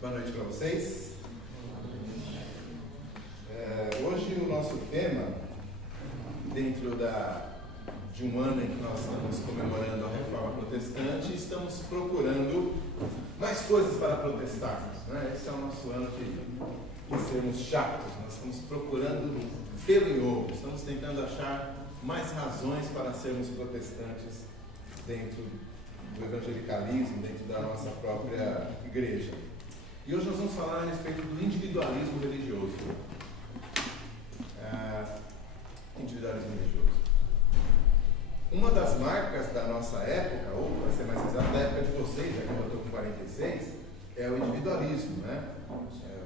Boa noite para vocês. Hoje o nosso tema, dentro de um ano em que nós estamos comemorando a Reforma Protestante, estamos procurando mais coisas para protestarmos, né? Esse é o nosso ano de sermos chatos. Nós estamos procurando pelo em ovo, estamos tentando achar mais razões para sermos protestantes dentro do evangelicalismo, dentro da nossa própria igreja. E hoje nós vamos falar a respeito do individualismo religioso. Individualismo religioso. Uma das marcas da nossa época, ou para ser mais exato, da época de vocês, já que eu estou com 46, é o individualismo, né?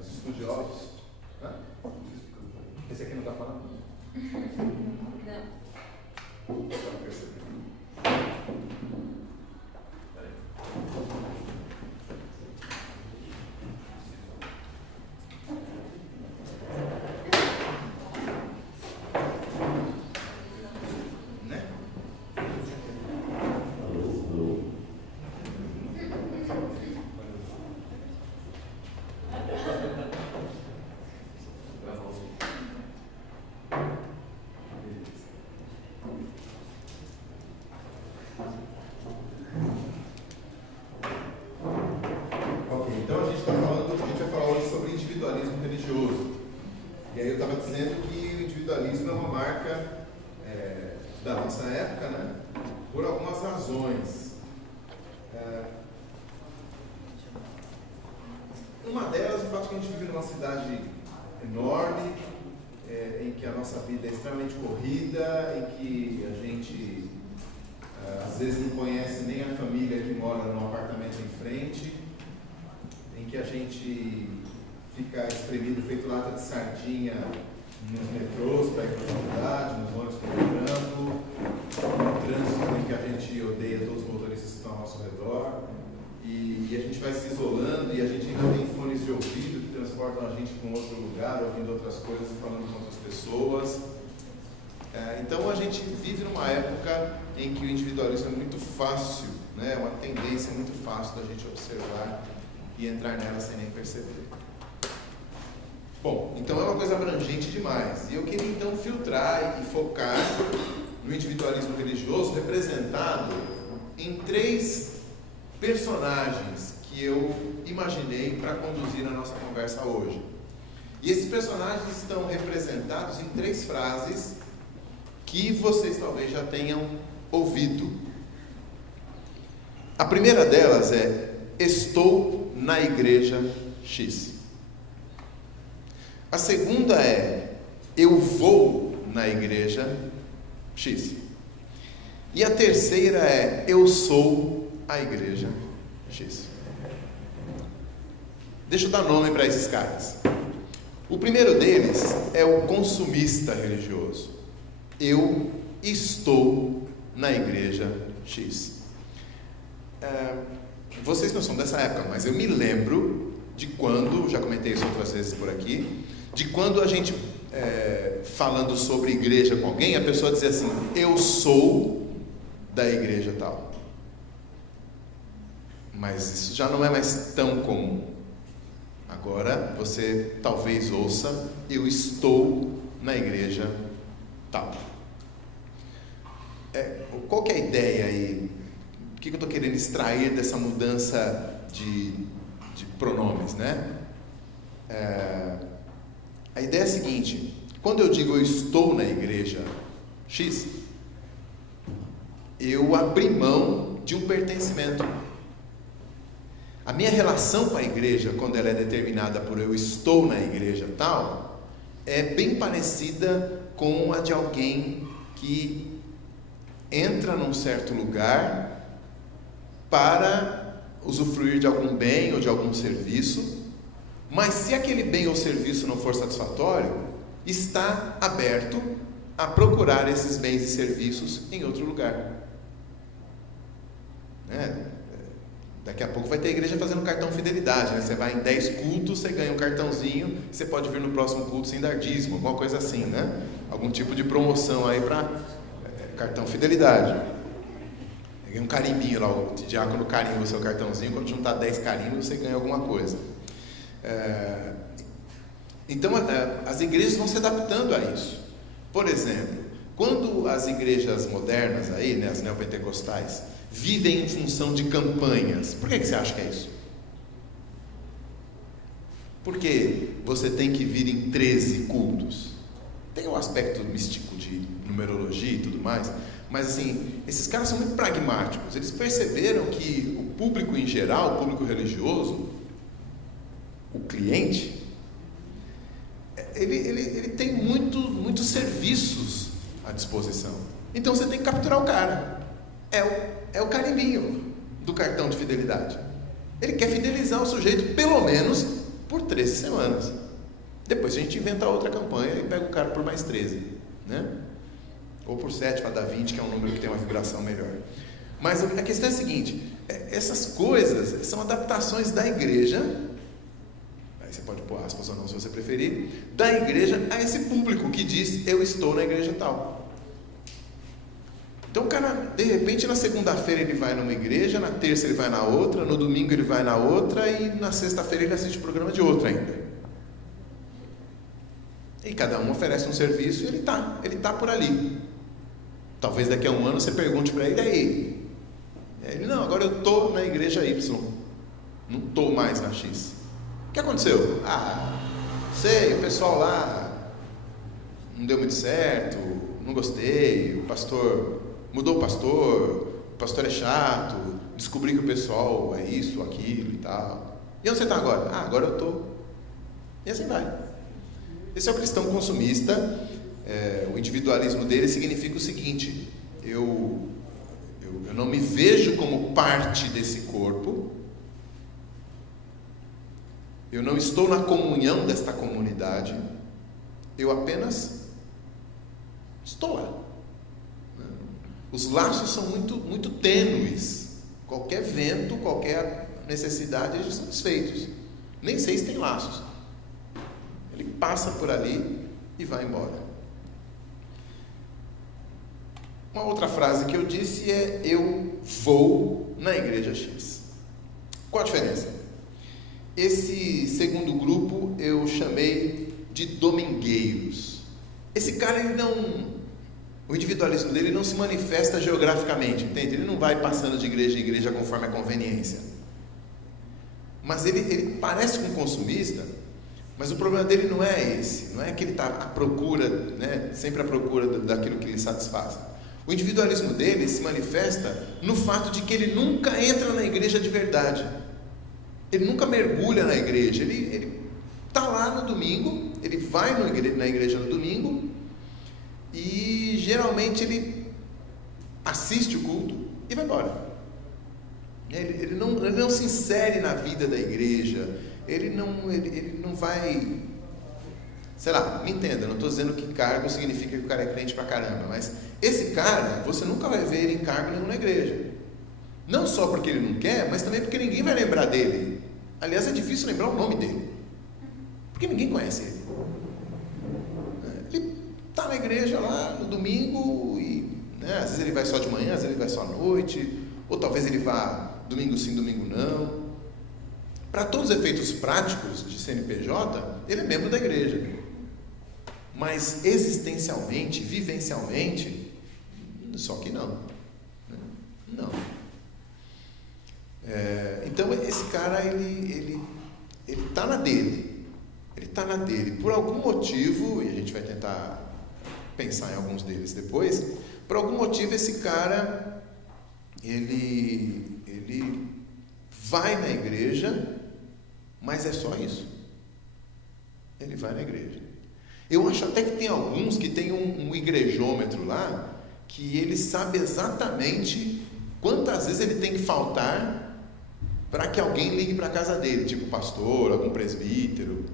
Os estudiosos. Esse aqui não está falando? Não. Está percebendo? Da nossa época, né? Por algumas razões. Uma delas, o fato de que a gente vive numa cidade enorme, em que a nossa vida é extremamente corrida, em que a gente às vezes não conhece nem a família que mora num apartamento em frente, em que a gente fica espremido, feito lata de sardinha nos metrôs para ir para a faculdade, nos ônibus para o trampo, no trânsito em que a gente odeia todos os motoristas que estão ao nosso redor, e a gente vai se isolando, e a gente ainda tem fones de ouvido que transportam a gente para um outro lugar, ouvindo outras coisas e falando com outras pessoas. Então a gente vive numa época em que o individualismo é muito fácil, né? É uma tendência muito fácil da gente observar e entrar nela sem nem perceber. Bom, então é uma coisa abrangente demais. E eu queria então filtrar e focar no individualismo religioso representado em 3 personagens que eu imaginei para conduzir a nossa conversa hoje. E esses personagens estão representados em 3 frases que vocês talvez já tenham ouvido. A primeira delas é: estou na igreja X. A segunda é: eu vou na igreja X. E a terceira é: eu sou a igreja X. Deixa eu dar nome para esses caras. O primeiro deles é o consumista religioso. Eu estou na igreja X. Vocês não são dessa época, mas eu me lembro de quando, já comentei isso outras vezes por aqui, de quando a gente, falando sobre igreja com alguém, a pessoa dizia assim: eu sou da igreja tal. Mas isso já não é mais tão comum. Agora você talvez ouça: eu estou na igreja tal. Qual que é a ideia aí? O que eu estou querendo extrair dessa mudança de pronomes, né? A ideia é a seguinte: quando eu digo eu estou na igreja X, eu abri mão de um pertencimento. A minha relação com a igreja, quando ela é determinada por eu estou na igreja tal, é bem parecida com a de alguém que entra num certo lugar para usufruir de algum bem ou de algum serviço, mas se aquele bem ou serviço não for satisfatório, está aberto a procurar esses bens e serviços em outro lugar. Daqui a pouco vai ter igreja fazendo cartão fidelidade, né? Você vai em 10 cultos, você ganha um cartãozinho, você pode vir no próximo culto sem dar dízimo, alguma coisa assim, né? Algum tipo de promoção aí para cartão fidelidade. Peguei um carimbinho lá, o diácono carimba o seu cartãozinho, quando juntar 10 carimbos você ganha alguma coisa. Então, as igrejas vão se adaptando a isso. Por exemplo, quando as igrejas modernas aí, né, as neopentecostais, vivem em função de campanhas, por que você acha que é isso? Porque você tem que vir em 13 cultos. Tem um aspecto místico de numerologia e tudo mais, mas assim, esses caras são muito pragmáticos. Eles perceberam que o público em geral, o público religioso, o cliente, ele tem muitos serviços à disposição. Então você tem que capturar o cara. É o carimbinho do cartão de fidelidade. Ele quer fidelizar o sujeito pelo menos por 13 semanas. Depois a gente inventa outra campanha e pega o cara por mais 13, né? Ou por 7 para dar 20, que é um número que tem uma vibração melhor. Mas a questão é a seguinte: essas coisas são adaptações da igreja, aí você pode pôr aspas ou não se você preferir, da igreja a esse público que diz: eu estou na igreja tal. Então o cara, de repente, na segunda-feira ele vai numa igreja, na terça ele vai na outra, no domingo ele vai na outra e na sexta-feira ele assiste o programa de outra ainda. E cada um oferece um serviço e ele está por ali. Talvez daqui a um ano você pergunte para ele: aí? Ele: não, agora eu estou na igreja Y, não estou mais na X. O que aconteceu? Sei, o pessoal lá não deu muito certo, não gostei, o pastor mudou, o pastor é chato, descobri que o pessoal é isso, aquilo e tal. E onde você está agora? Agora eu estou. E assim vai. Esse é o cristão consumista. O individualismo dele significa o seguinte: eu não me vejo como parte desse corpo, eu não estou na comunhão desta comunidade, eu apenas estou lá. Os laços são muito tênues. Qualquer vento, qualquer necessidade, eles são desfeitos. Nem sei se tem laços. Ele passa por ali e vai embora. Uma outra frase que eu disse é: eu vou na igreja X. Qual a diferença? Esse segundo grupo eu chamei de domingueiros. Esse cara, o individualismo dele não se manifesta geograficamente, entende? Ele não vai passando de igreja em igreja conforme a conveniência. Mas ele parece com um consumista, mas o problema dele não é esse. Não é que ele está à procura, né, sempre à procura daquilo que lhe satisfaz. O individualismo dele se manifesta no fato de que ele nunca entra na igreja de verdade. Ele nunca mergulha na igreja. Ele está lá no domingo, ele vai na igreja no domingo e geralmente ele assiste o culto e vai embora. Ele não se insere na vida da igreja. Ele não vai, sei lá, me entenda, não estou dizendo que cargo significa que o cara é crente pra caramba, mas esse cara, você nunca vai ver ele em cargo nenhum na igreja. Não só porque ele não quer, mas também porque ninguém vai lembrar dele. Aliás, é difícil lembrar o nome dele, porque ninguém conhece ele. Ele está na igreja lá no domingo e, né, às vezes ele vai só de manhã, às vezes ele vai só à noite, ou talvez ele vá domingo sim, domingo não. Para todos os efeitos práticos de CNPJ, ele é membro da igreja. Mas existencialmente, vivencialmente, só que não. Não. Então esse cara, ele está na dele. Ele está na dele. Por algum motivo, e a gente vai tentar pensar em alguns deles depois, por algum motivo esse cara, ele vai na igreja, mas é só isso. Ele vai na igreja. Eu acho até que tem alguns que tem um igrejômetro lá, que ele sabe exatamente quantas vezes ele tem que faltar para que alguém ligue para a casa dele, tipo pastor, algum presbítero,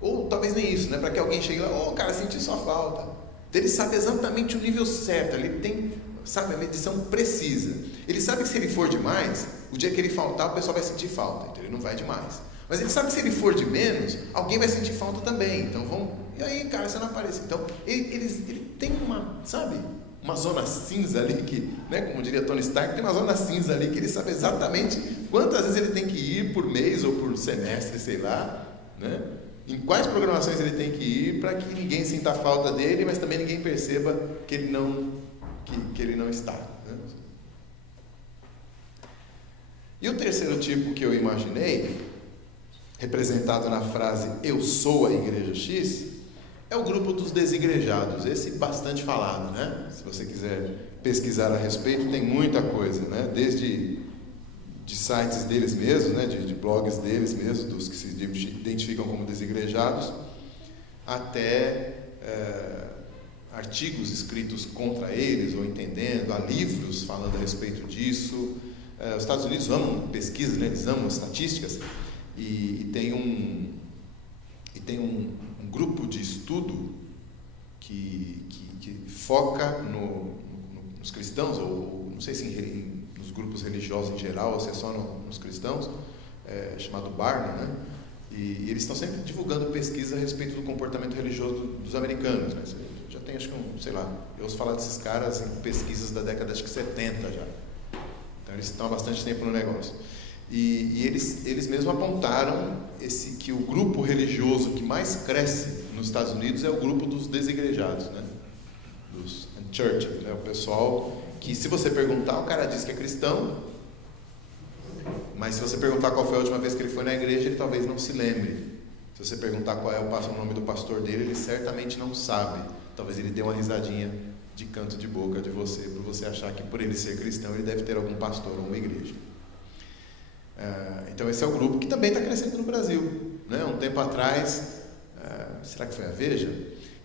ou talvez nem isso, né? Para que alguém chegue lá: cara, senti sua falta. Então, ele sabe exatamente o nível certo, ele tem, sabe, a medição precisa. Ele sabe que se ele for demais, o dia que ele faltar, o pessoal vai sentir falta, então ele não vai demais. Mas ele sabe que se ele for de menos, alguém vai sentir falta também. Então e aí, cara, você não aparece. Então ele tem uma zona cinza ali que, né, como diria Tony Stark, tem uma zona cinza ali que ele sabe exatamente quantas vezes ele tem que ir por mês ou por semestre, sei lá, né? Em quais programações ele tem que ir para que ninguém sinta a falta dele, mas também ninguém perceba que ele não está, né? E o terceiro tipo que eu imaginei, representado na frase "eu sou a igreja X", é o grupo dos desigrejados, esse bastante falado, né? Se você quiser pesquisar a respeito, tem muita coisa, né? Desde de sites deles mesmos, né? de blogs deles mesmos, dos que se identificam como desigrejados, até artigos escritos contra eles, ou entendendo, há livros falando a respeito disso. Os Estados Unidos amam pesquisas, né? Eles amam estatísticas, e tem um grupo de estudo que foca nos cristãos, ou não sei se nos grupos religiosos em geral, ou se é só nos cristãos, chamado Barna, né? E eles estão sempre divulgando pesquisas a respeito do comportamento religioso dos americanos, né? Já tem, acho que sei lá, eu ouço falar desses caras em pesquisas da década de 70 já. Então eles estão há bastante tempo no negócio. E eles mesmos apontaram que o grupo religioso que mais cresce nos Estados Unidos é o grupo dos desigrejados, né? Dos unchurched, né? O pessoal que, se você perguntar, o cara diz que é cristão, mas se você perguntar qual foi a última vez que ele foi na igreja, ele talvez não se lembre. Se você perguntar qual é o nome do pastor dele, ele certamente não sabe. Talvez ele dê uma risadinha de canto de boca de você, para você achar que por ele ser cristão, ele deve ter algum pastor ou uma igreja. Então esse é o grupo que também está crescendo no Brasil, né? Um tempo atrás, será que foi a Veja,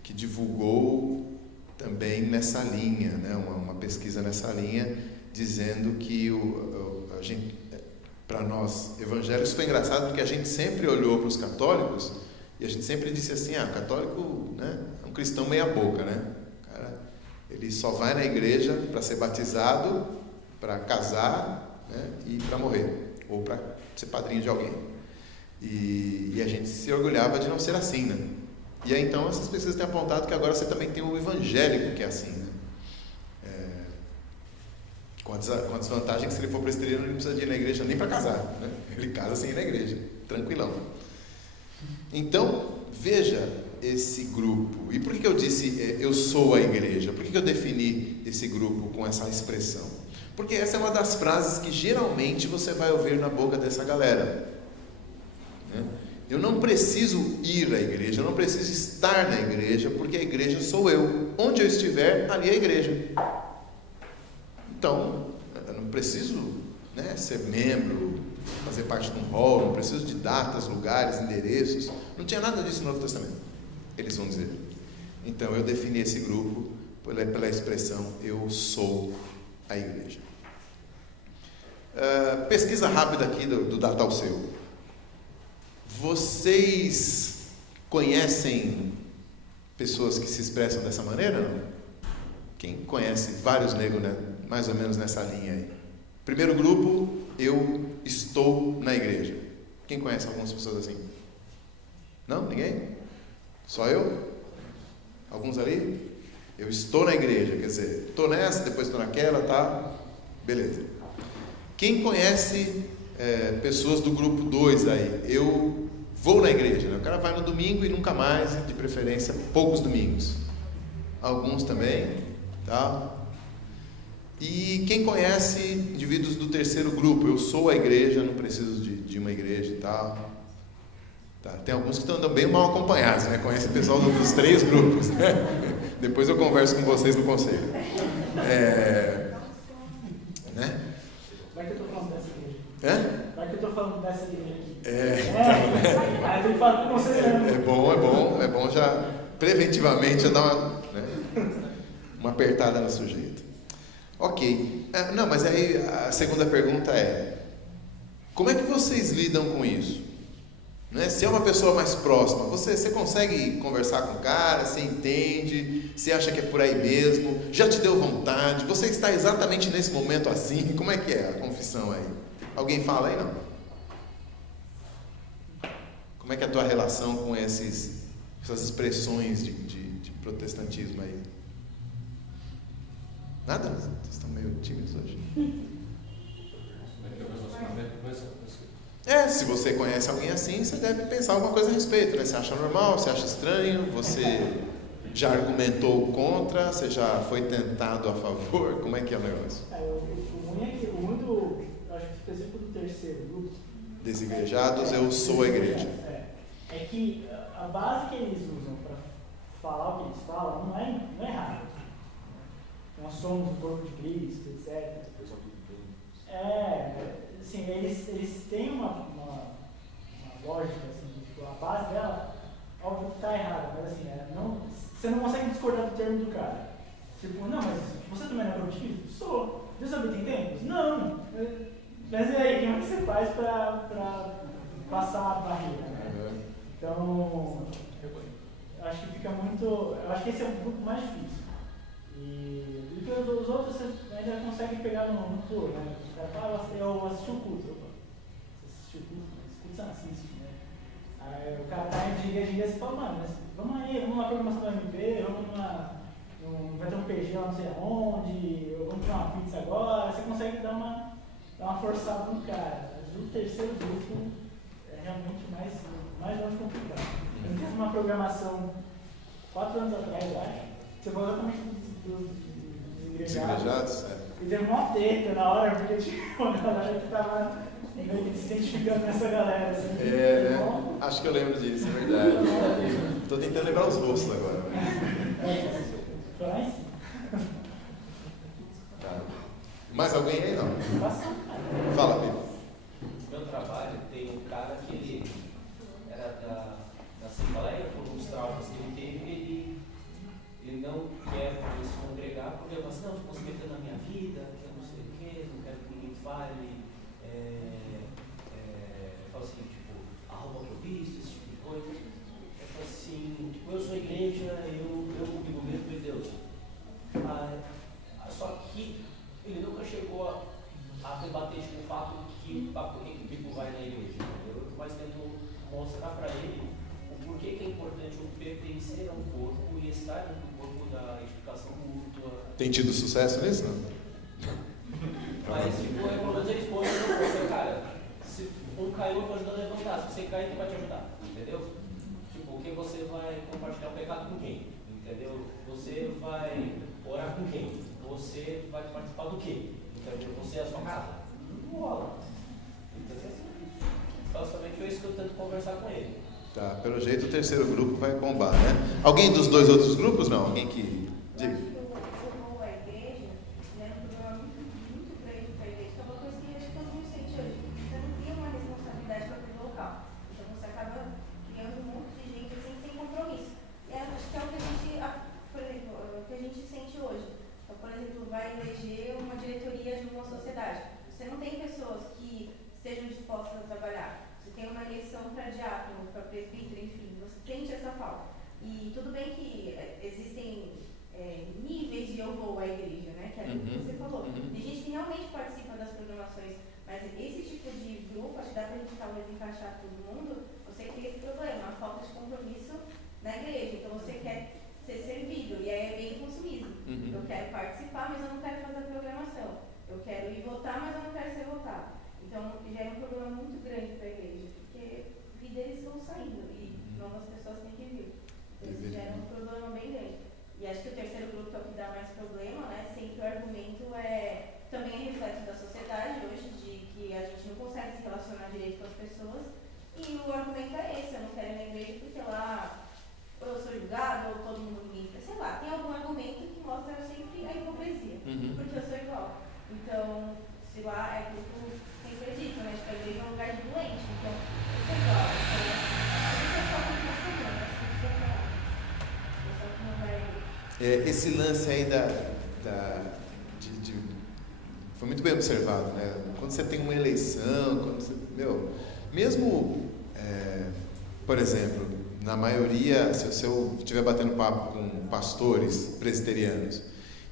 que divulgou também nessa linha, né? uma pesquisa nessa linha, dizendo que para nós evangélicos foi engraçado, porque a gente sempre olhou para os católicos e a gente sempre disse assim: o católico, né, é um cristão meia boca, né? Cara, ele só vai na igreja para ser batizado, para casar, né, e para morrer, ou para ser padrinho de alguém. E a gente se orgulhava de não ser assim, né? E aí então essas pessoas têm apontado que agora você também tem o evangélico que é assim, né? Com a desvantagem que, se ele for presbiteriano, ele não precisa de ir na igreja nem para casar, né? Ele casa sem ir na igreja, tranquilão. Então, veja esse grupo. E por que eu disse eu sou a igreja? Por que eu defini esse grupo com essa expressão? Porque essa é uma das frases que geralmente você vai ouvir na boca dessa galera, né? Eu não preciso ir à igreja, eu não preciso estar na igreja, porque a igreja sou eu. Onde eu estiver, ali é a igreja. Então, eu não preciso, né, ser membro, fazer parte de um hall, não preciso de datas, lugares, endereços. Não tinha nada disso no Novo Testamento, eles vão dizer. Então, eu defini esse grupo pela expressão eu sou a igreja. Pesquisa rápida aqui do Data ao Seu. Vocês conhecem pessoas que se expressam dessa maneira? Não? Quem conhece vários negros, né, mais ou menos nessa linha aí? Primeiro grupo, eu estou na igreja. Quem conhece algumas pessoas assim? Não? Ninguém? Só eu? Alguns ali? Eu estou na igreja, quer dizer, estou nessa, depois estou naquela, tá? Beleza. Quem conhece pessoas do grupo 2 aí? Eu vou na igreja, né? O cara vai no domingo e nunca mais, de preferência, poucos domingos. Alguns também, tá? E quem conhece indivíduos do terceiro grupo? Eu sou a igreja, não preciso de uma igreja e tal. Tá. Tem alguns que estão bem mal acompanhados, né? Conhecem o pessoal dos 3 grupos, né? Depois eu converso com vocês no conselho. Né? Vai que eu estou falando dessa igreja. Vai que eu estou falando dessa igreja aqui. Aí eu tenho que falar com vocês. É bom já, preventivamente, já dar uma apertada no sujeito. Ok. Não, mas aí a segunda pergunta é: como é que vocês lidam com isso? Né? Se é uma pessoa mais próxima, você consegue conversar com o cara, você entende, você acha que é por aí mesmo, já te deu vontade, você está exatamente nesse momento assim? Como é que é a confissão aí? Alguém fala aí, não? Como é que é a tua relação com essas expressões de protestantismo aí? Nada? Vocês estão meio tímidos hoje. Se você conhece alguém assim, você deve pensar alguma coisa a respeito, né? Você acha normal, você acha estranho, você já argumentou contra, você já foi tentado a favor, como é que é o negócio? O ruim é que o mundo, acho que específico do terceiro grupo, desigrejados, eu sou a igreja. É que a base que eles usam para falar o que eles falam não é errado. Nós somos o corpo de Cristo, etc. Assim, eles têm uma lógica, assim, tipo, a base dela, óbvio que está errada, mas assim, você não consegue discordar do termo do cara. Tipo, não, mas você também não é corpo de Cristo? Sou. Deus também tem tempos? Não. Mas e aí, como é que você faz para passar a barreira, né? Então, eu acho que fica muito... Eu acho que esse é o grupo mais difícil. E porque os outros você ainda consegue pegar no pulo, né? O cara fala, eu assisti o culto. Você assistiu o culto? Mas culto você não assiste, né? Aí o cara tá de igreja em igreja e fala, mano, mas vamos aí, vamos lá programação do MP, vai ter um PG lá não sei aonde, vamos tomar uma pizza agora. Você consegue dar uma forçada no cara. Mas o terceiro grupo é realmente mais longe complicado. Eu fiz uma programação 4 anos atrás, eu acho. Você falou exatamente dos igrejados. E teve uma treta na hora, porque tinha uma galera que estava se identificando nessa galera. Assim, acho que eu lembro disso, é verdade. Estou tentando lembrar os rostos agora. Foi lá em cima. Tá. Mais alguém aí? Não? Fala, Pedro. No meu trabalho tem um cara que ele era da Assembleia, por uns traumas que ele teve, ele não quer mais se congregar, porque ele fala assim, não, estou se metendo na minha vida, que eu não sei o quê, não quero que ninguém fale, fala assim, tipo, arruma provisto, esse tipo de coisa. Eu falo assim, tipo, eu sou igreja, eu comigo mesmo e Deus. Só que ele nunca chegou a debater com o fato que por que o Pipo vai na igreja. Eu mais tento mostrar para ele o porquê que é importante o pertencer a um corpo e estar dentro do corpo da edificação mútua. Tem tido sucesso nisso, não? Mas, tipo, pelo menos ele expõe no corpo, cara, se um caiu, eu tô ajudando a levantar. Se você cair, quem vai te ajudar? Entendeu? Tipo, quem você vai compartilhar o pecado com quem? Entendeu? Você vai orar com quem? Você vai participar do quê? Entendeu? Você é a sua casa? Não rola. Entendeu? Basicamente foi isso que eu tento conversar com ele. Tá, pelo jeito o terceiro grupo vai bombar, né? Alguém dos dois outros grupos, não? Alguém que... Diga. estejam dispostas a trabalhar. Você tem uma eleição para diácono, para presbítero, enfim, você sente essa falta. E tudo bem que existem níveis de eu vou à igreja, né? Que é o que você falou. Tem gente que realmente participa das programações, mas esse tipo de grupo, acho que dá para a gente talvez encaixar todo mundo, você cria esse problema, a falta de compromisso na igreja. Então você quer ser servido, e aí é bem consumismo. Eu quero participar, mas eu não quero fazer a programação. Eu quero ir votar, mas eu não quero ser votado. Então, gera um problema muito grande para a igreja, porque líderes vão saindo e novas pessoas têm que vir. Então, isso gera um problema bem grande. E acho que o terceiro grupo é o que dá mais problema, né? Sempre o argumento também é reflexo da sociedade hoje, de que a gente não consegue se relacionar direito com as pessoas. E o argumento é esse, eu não quero ir na igreja porque lá ou eu sou julgado, ou todo mundo me... Sei lá, tem algum argumento que mostra sempre a hipocrisia, porque eu sou igual. Então, se lá é grupo... acredito, né? A igreja é um lugar de doente, então eu sei igual. Esse lance aí foi muito bem observado, né? Quando você tem uma eleição, mesmo, por exemplo, na maioria, se eu estiver batendo papo com pastores presbiterianos,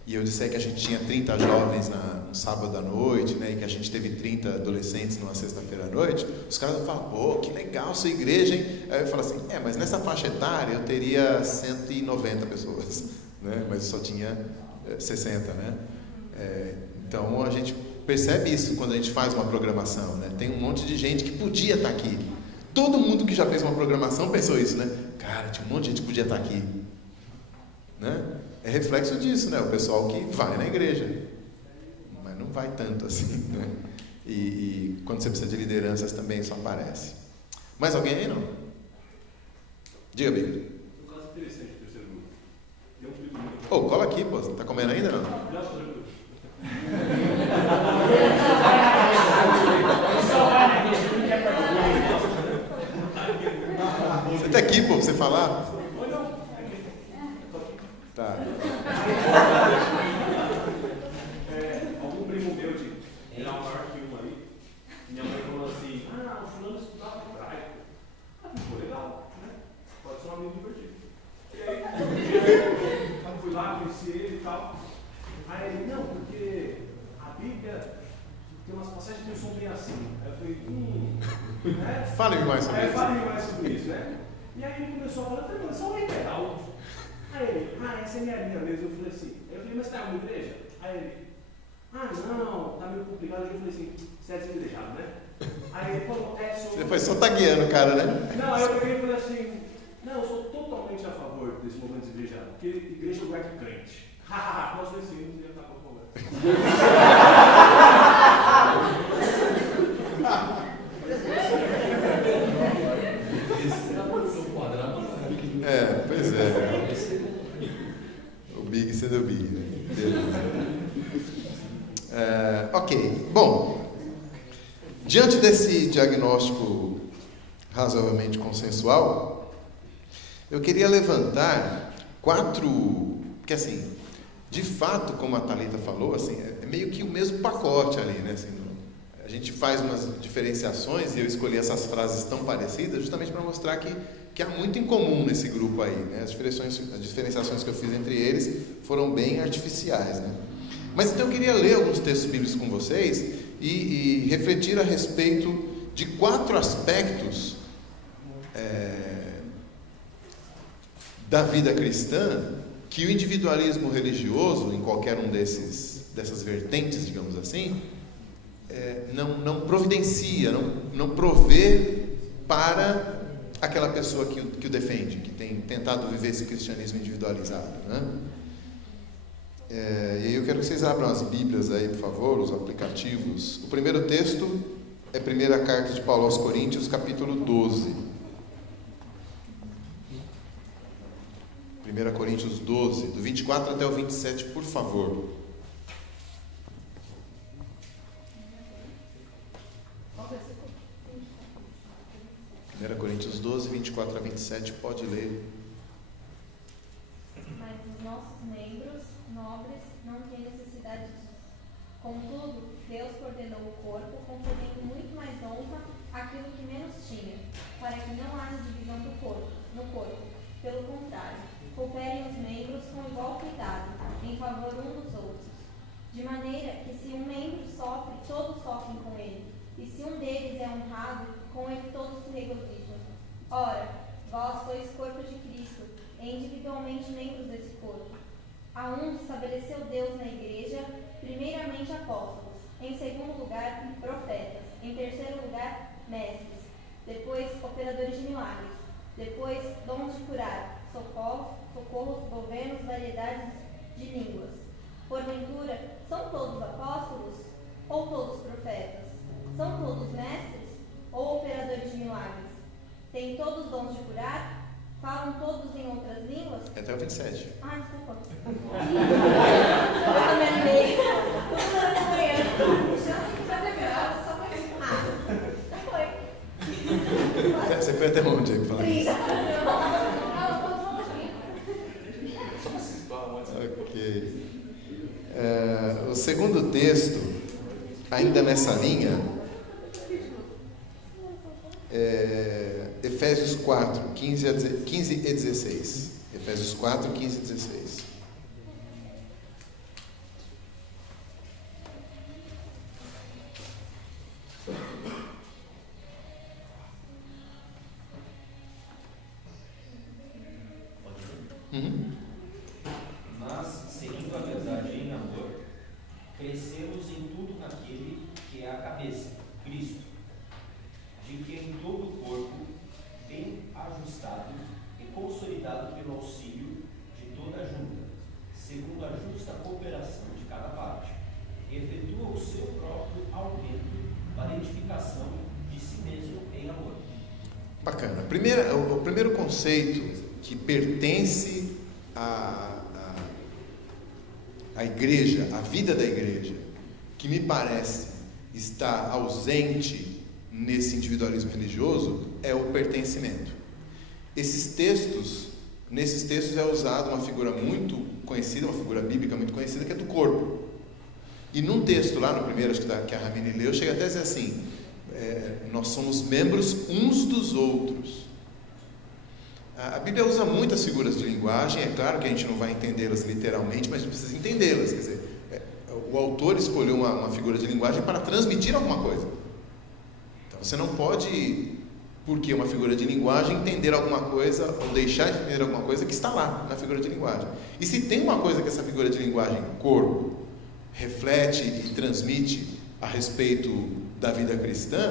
e eu disser que a gente tinha 30 jovens no sábado à noite, né, e que a gente teve 30 adolescentes numa sexta-feira à noite, os caras vão falar, pô, que legal sua igreja, hein? Aí eu falo assim, mas nessa faixa etária eu teria 190 pessoas, né, mas só tinha 60, né? Então a gente percebe isso quando a gente faz uma programação, né? Tem um monte de gente que podia estar aqui. Todo mundo que já fez uma programação pensou isso, né? Cara, tinha um monte de gente que podia estar aqui, né? É reflexo disso, né? O pessoal que vai na igreja, mas não vai tanto assim, né? E quando você precisa de lideranças também isso aparece. Mais alguém aí, não? Diga, Bíblia. Um caso interessante do terceiro grupo. Tem um filho meu. Ô, cola aqui, pô. Tá comendo ainda, não? Não, tranquilo. Você tá aqui, pô, pra você falar? Tá. Algum primo meu de grau maior que um aí, minha mãe falou assim, o fulano estudava hebraico. Ficou legal, né? Pode ser um amigo divertido. E aí, eu fui lá, conheci ele e tal. Aí ele, não, porque a Bíblia tem umas passagens que são bem assim. Aí eu falei, né? Fale-me mais sobre isso. Fale-me mais sobre isso, né? E aí ele começou a falar, eu falei, mano, só é legal. Aí ele, essa é minha linha mesmo. Eu falei assim, mas você tá na igreja? Aí ele, não, tá meio complicado. Eu falei assim, você é desigrejado, né? Aí ele falou, sou... Você foi só tagueando o cara, né? Não, aí eu peguei e falei assim, não, eu sou totalmente a favor desse movimento desigrejado, porque igreja é lugar de crente. Hahaha, nós dois sim, e acabou a conversa. Pois é. O Big sendo o Big, né? Beleza. Ok. Bom, diante desse diagnóstico razoavelmente consensual, eu queria levantar 4, porque assim, de fato, como a Thalita falou, assim, é meio que o mesmo pacote ali, né? Assim, a gente faz umas diferenciações e eu escolhi essas frases tão parecidas justamente para mostrar que há muito em comum nesse grupo aí, né? As diferenciações que eu fiz entre eles foram bem artificiais, né? Mas então eu queria ler alguns textos bíblicos com vocês e refletir a respeito de 4 aspectos da vida cristã que o individualismo religioso, em qualquer um dessas vertentes, digamos assim, não providencia, não provê para aquela pessoa que o defende, que tem tentado viver esse cristianismo individualizado, né? E aí eu quero que vocês abram as Bíblias aí, por favor, os aplicativos. O primeiro texto é a primeira carta de Paulo aos Coríntios, capítulo 12. 1 Coríntios 12, do 24 até o 27, por favor. 1 Coríntios 12, 24 a 27, pode ler. Mas os nossos membros nobres não têm necessidade disso. Contudo, Deus coordenou o corpo, concedendo muito mais honra àquilo que menos tinha, para que não haja divisão no corpo. Pelo contrário, cooperem os membros com igual cuidado, em favor uns dos outros. De maneira que se um membro sofre, todos sofrem com ele. E se um deles é honrado, com ele todos se regozijam. Ora, vós sois corpo de Cristo, e individualmente membros desse corpo. A uns estabeleceu Deus na igreja, primeiramente apóstolos, em segundo lugar profetas, em terceiro lugar mestres, depois operadores de milagres, depois dons de curar, socorros, governos, variedades de línguas. Porventura, são todos apóstolos ou todos profetas? São todos mestres ou operadores de milagres? Têm todos dons de curar? Falam todos em outras línguas? Até o 27. Desculpa. Eu também animei. Tudo na manhã. Chama que vai pegar, só pra foi. Você foi até onde aí? Ok. O segundo texto, ainda nessa linha, Efésios 4, 15 e 16. Efésios 4, 15 e 16. Mas, seguindo a verdade em amor, crescemos em tudo naquele Bacana. O primeiro conceito que pertence à igreja, à vida da igreja, que me parece estar ausente nesse individualismo religioso, é o pertencimento. Nesses textos é usada uma figura muito conhecida, uma figura bíblica muito conhecida, que é do corpo. E num texto lá no primeiro, acho que a Ramine leu, chega até a dizer assim, nós somos membros uns dos outros. A Bíblia usa muitas figuras de linguagem, é claro que a gente não vai entendê-las literalmente, mas a gente precisa entendê-las. Quer dizer, o autor escolheu uma figura de linguagem para transmitir alguma coisa. Então você não pode, porque uma figura de linguagem, entender alguma coisa ou deixar de entender alguma coisa que está lá na figura de linguagem. E se tem uma coisa que essa figura de linguagem, corpo, reflete e transmite a respeito da vida cristã,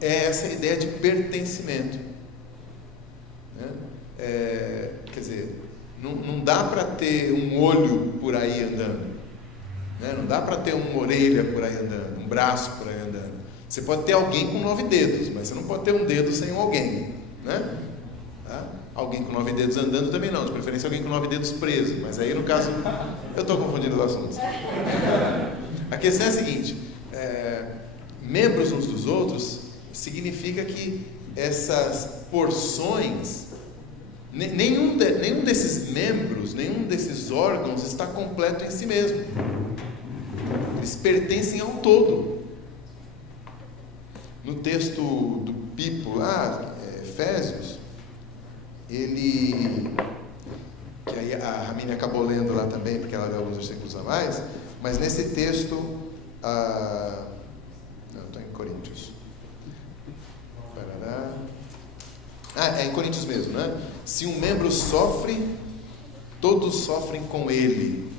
é essa ideia de pertencimento, né? Quer dizer, não dá para ter um olho por aí andando, né? Não dá para ter uma orelha por aí andando, um braço por aí andando. Você pode ter alguém com 9 dedos, mas você não pode ter um dedo sem um alguém, né? Tá? Alguém com 9 dedos andando também não, de preferência alguém com 9 dedos preso, mas aí no caso, eu estou confundindo os assuntos. A questão é a seguinte, membros uns dos outros significa que essas porções, nenhum desses membros, nenhum desses órgãos está completo em si mesmo. Eles pertencem ao todo. No texto do Pipo lá, Efésios, que aí a Ramine acabou lendo lá também, porque ela leu alguns versículos a mais, mas nesse texto, não, estou em Coríntios. É em Coríntios mesmo, né? Se um membro sofre, todos sofrem com ele.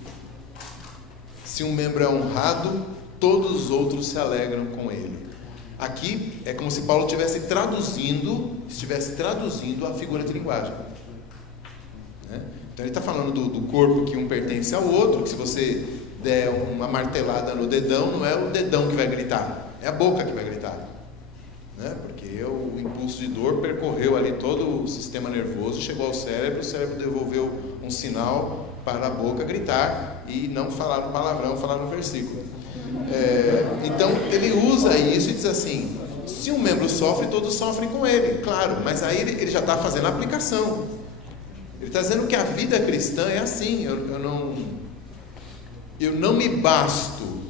Se um membro é honrado, todos os outros se alegram com ele. Aqui é como se Paulo estivesse traduzindo a figura de linguagem, né? Então ele está falando do corpo que um pertence ao outro, que se você der uma martelada no dedão, não é o dedão que vai gritar, é a boca que vai gritar, né? Porque o impulso de dor percorreu ali todo o sistema nervoso, chegou ao cérebro, o cérebro devolveu um sinal para a boca gritar e não falar no palavrão, falar no versículo. Então ele usa isso e diz assim: se um membro sofre, todos sofrem com ele, claro, mas aí ele já está fazendo a aplicação. Ele está dizendo que a vida cristã é assim. Eu não me basto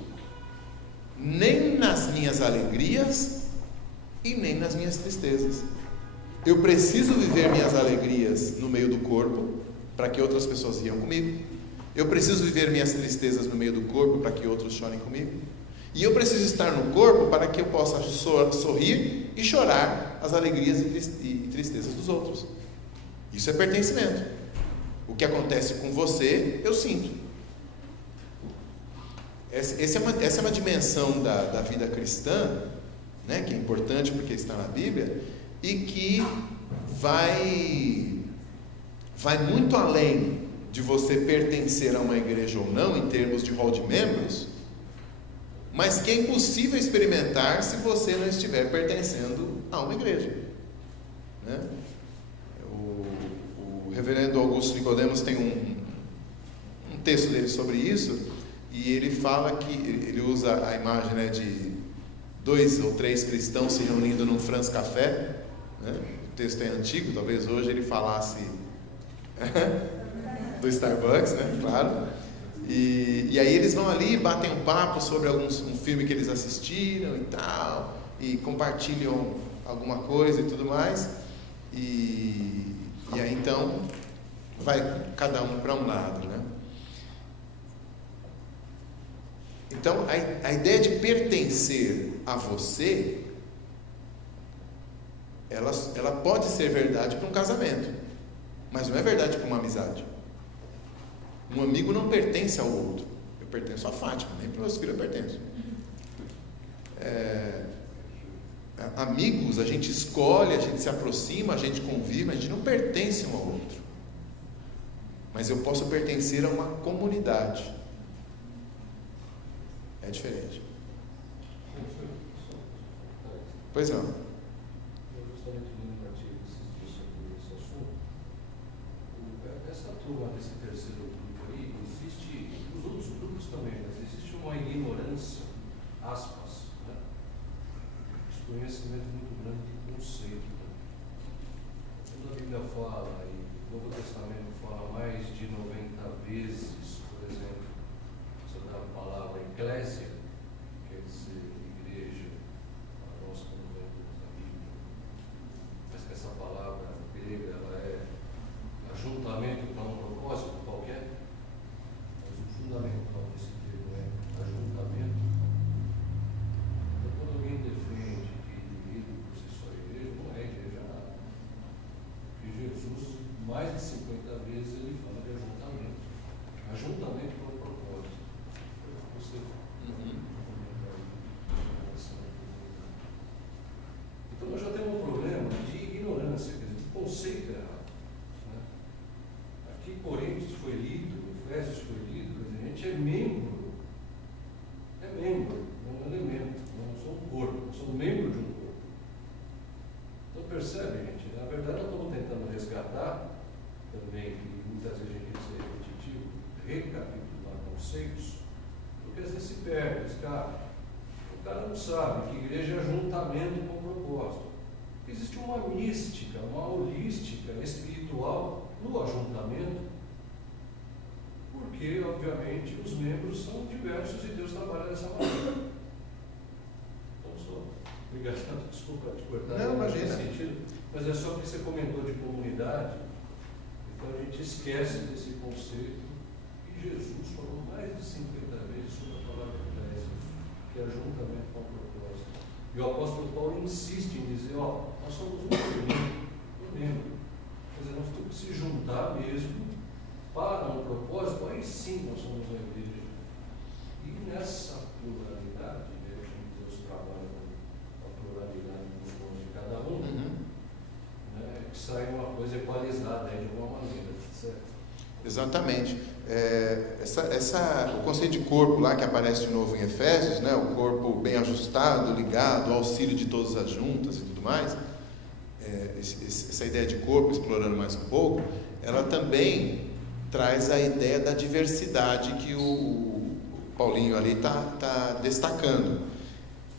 nem nas minhas alegrias e nem nas minhas tristezas. Eu preciso viver minhas alegrias no meio do corpo para que outras pessoas riam comigo. Eu preciso viver minhas tristezas no meio do corpo para que outros chorem comigo. E eu preciso estar no corpo para que eu possa sorrir e chorar as alegrias e tristezas dos outros. Isso é pertencimento. O que acontece com você, eu sinto. Essa é uma dimensão da vida cristã, né, que é importante porque está na Bíblia, e que vai muito além de você pertencer a uma igreja ou não, em termos de rol de membros, mas que é impossível experimentar se você não estiver pertencendo a uma igreja, né? O reverendo Augusto Nicodemos tem um texto dele sobre isso, e ele fala que ele usa a imagem, né, de 2 ou 3 cristãos se reunindo num France Café, né? O texto é antigo, talvez hoje ele falasse do Starbucks, né? Claro. E aí eles vão ali, batem um papo sobre um filme que eles assistiram e tal, e compartilham alguma coisa e tudo mais, e aí então vai cada um para um lado, né? Então a ideia de pertencer a você, ela pode ser verdade para um casamento, mas não é verdade para uma amizade. Um amigo não pertence ao outro. Eu pertenço a Fátima, nem para meus filhos eu pertenço. Amigos, a gente escolhe, a gente se aproxima, a gente convive, a gente não pertence um ao outro. Mas eu posso pertencer a uma comunidade. É diferente. Pois não. Eu justamente li um artigo nesse terceiro grupo aí, existe, nos outros grupos também, mas existe uma ignorância, aspas, né? Desconhecimento muito grande de conceito. Né? Quando a Bíblia fala, e o Novo Testamento fala mais de 90 vezes, por exemplo, sobre a palavra eclésia, quer dizer igreja, para nós como vemos na Bíblia, mas que essa palavra grega ela é ajuntamento para um propósito qualquer, mas o fundamental desse termo é ajuntamento. Então, quando alguém defende que ele por si só é igreja, não é igreja nada. Porque Jesus, mais de 50 vezes, ele fala de ajuntamento. Ajuntamento para um propósito. Você então nós já temos um problema de ignorância, quer dizer, de conceito errado. Né? Aqui Coríntios foi lido, Efésios foi lido, a gente é membro, não é um elemento, não somos um corpo, nós somos membro de um corpo. Então percebe, gente, na verdade nós estamos tentando resgatar também, e muitas vezes a gente tem que ser repetitivo, recapitular conceitos, porque às vezes se perde, o cara não sabe que igreja é ajuntamento com propósito. Existe uma mística, uma holística espiritual no ajuntamento, porque, obviamente, os membros são diversos e Deus trabalha dessa maneira. Então, só, obrigado, desculpa te cortar. Não, imagina. Nesse sentido, mas é só porque você comentou de comunidade, então a gente esquece desse conceito, e Jesus falou mais de 50 vezes sobre a palavra eclésia, que é ajuntamento com o propósito. E o apóstolo Paulo insiste em dizer, nós somos um membro. Quer dizer, nós temos que se juntar mesmo para um propósito, aí sim nós somos a igreja. E nessa pluralidade, Deus trabalha com a pluralidade dos dons de cada um, né, que sai uma coisa equalizada aí de alguma maneira, certo? Exatamente. O conceito de corpo lá que aparece de novo em Efésios, né, o corpo bem ajustado, ligado, auxílio de todas as juntas e tudo mais, essa ideia de corpo, explorando mais um pouco, ela também traz a ideia da diversidade que o Paulinho ali está destacando,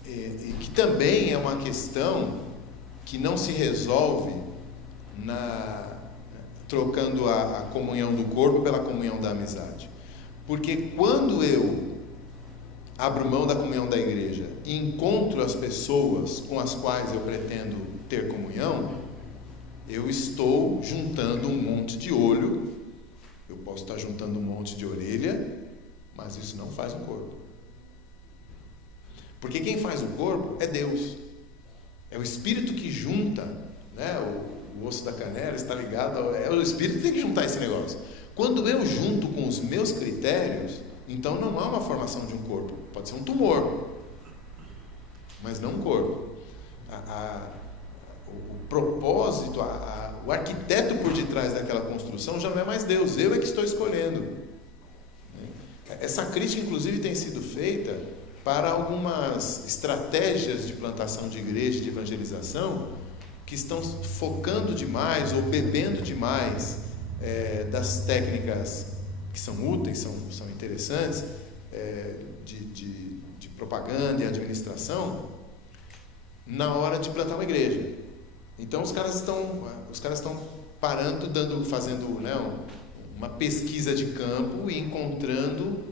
e que também é uma questão que não se resolve trocando a comunhão do corpo pela comunhão da amizade. Porque quando eu abro mão da comunhão da igreja e encontro as pessoas com as quais eu pretendo ter comunhão, eu estou juntando um monte de olho, eu posso estar juntando um monte de orelha, mas isso não faz um corpo. Porque quem faz o corpo é Deus. É o Espírito que junta, né, o osso da canela está ligado, é o Espírito que tem que juntar esse negócio. Quando eu junto com os meus critérios, então não há uma formação de um corpo. Pode ser um tumor, mas não um corpo. O propósito, o arquiteto por detrás daquela construção já não é mais Deus, eu é que estou escolhendo. Essa crítica, inclusive, tem sido feita para algumas estratégias de plantação de igreja, de evangelização, que estão focando demais ou bebendo demais das técnicas que são úteis, são interessantes, de propaganda e administração, na hora de plantar uma igreja. Então os caras estão parando, fazendo, né, uma pesquisa de campo e encontrando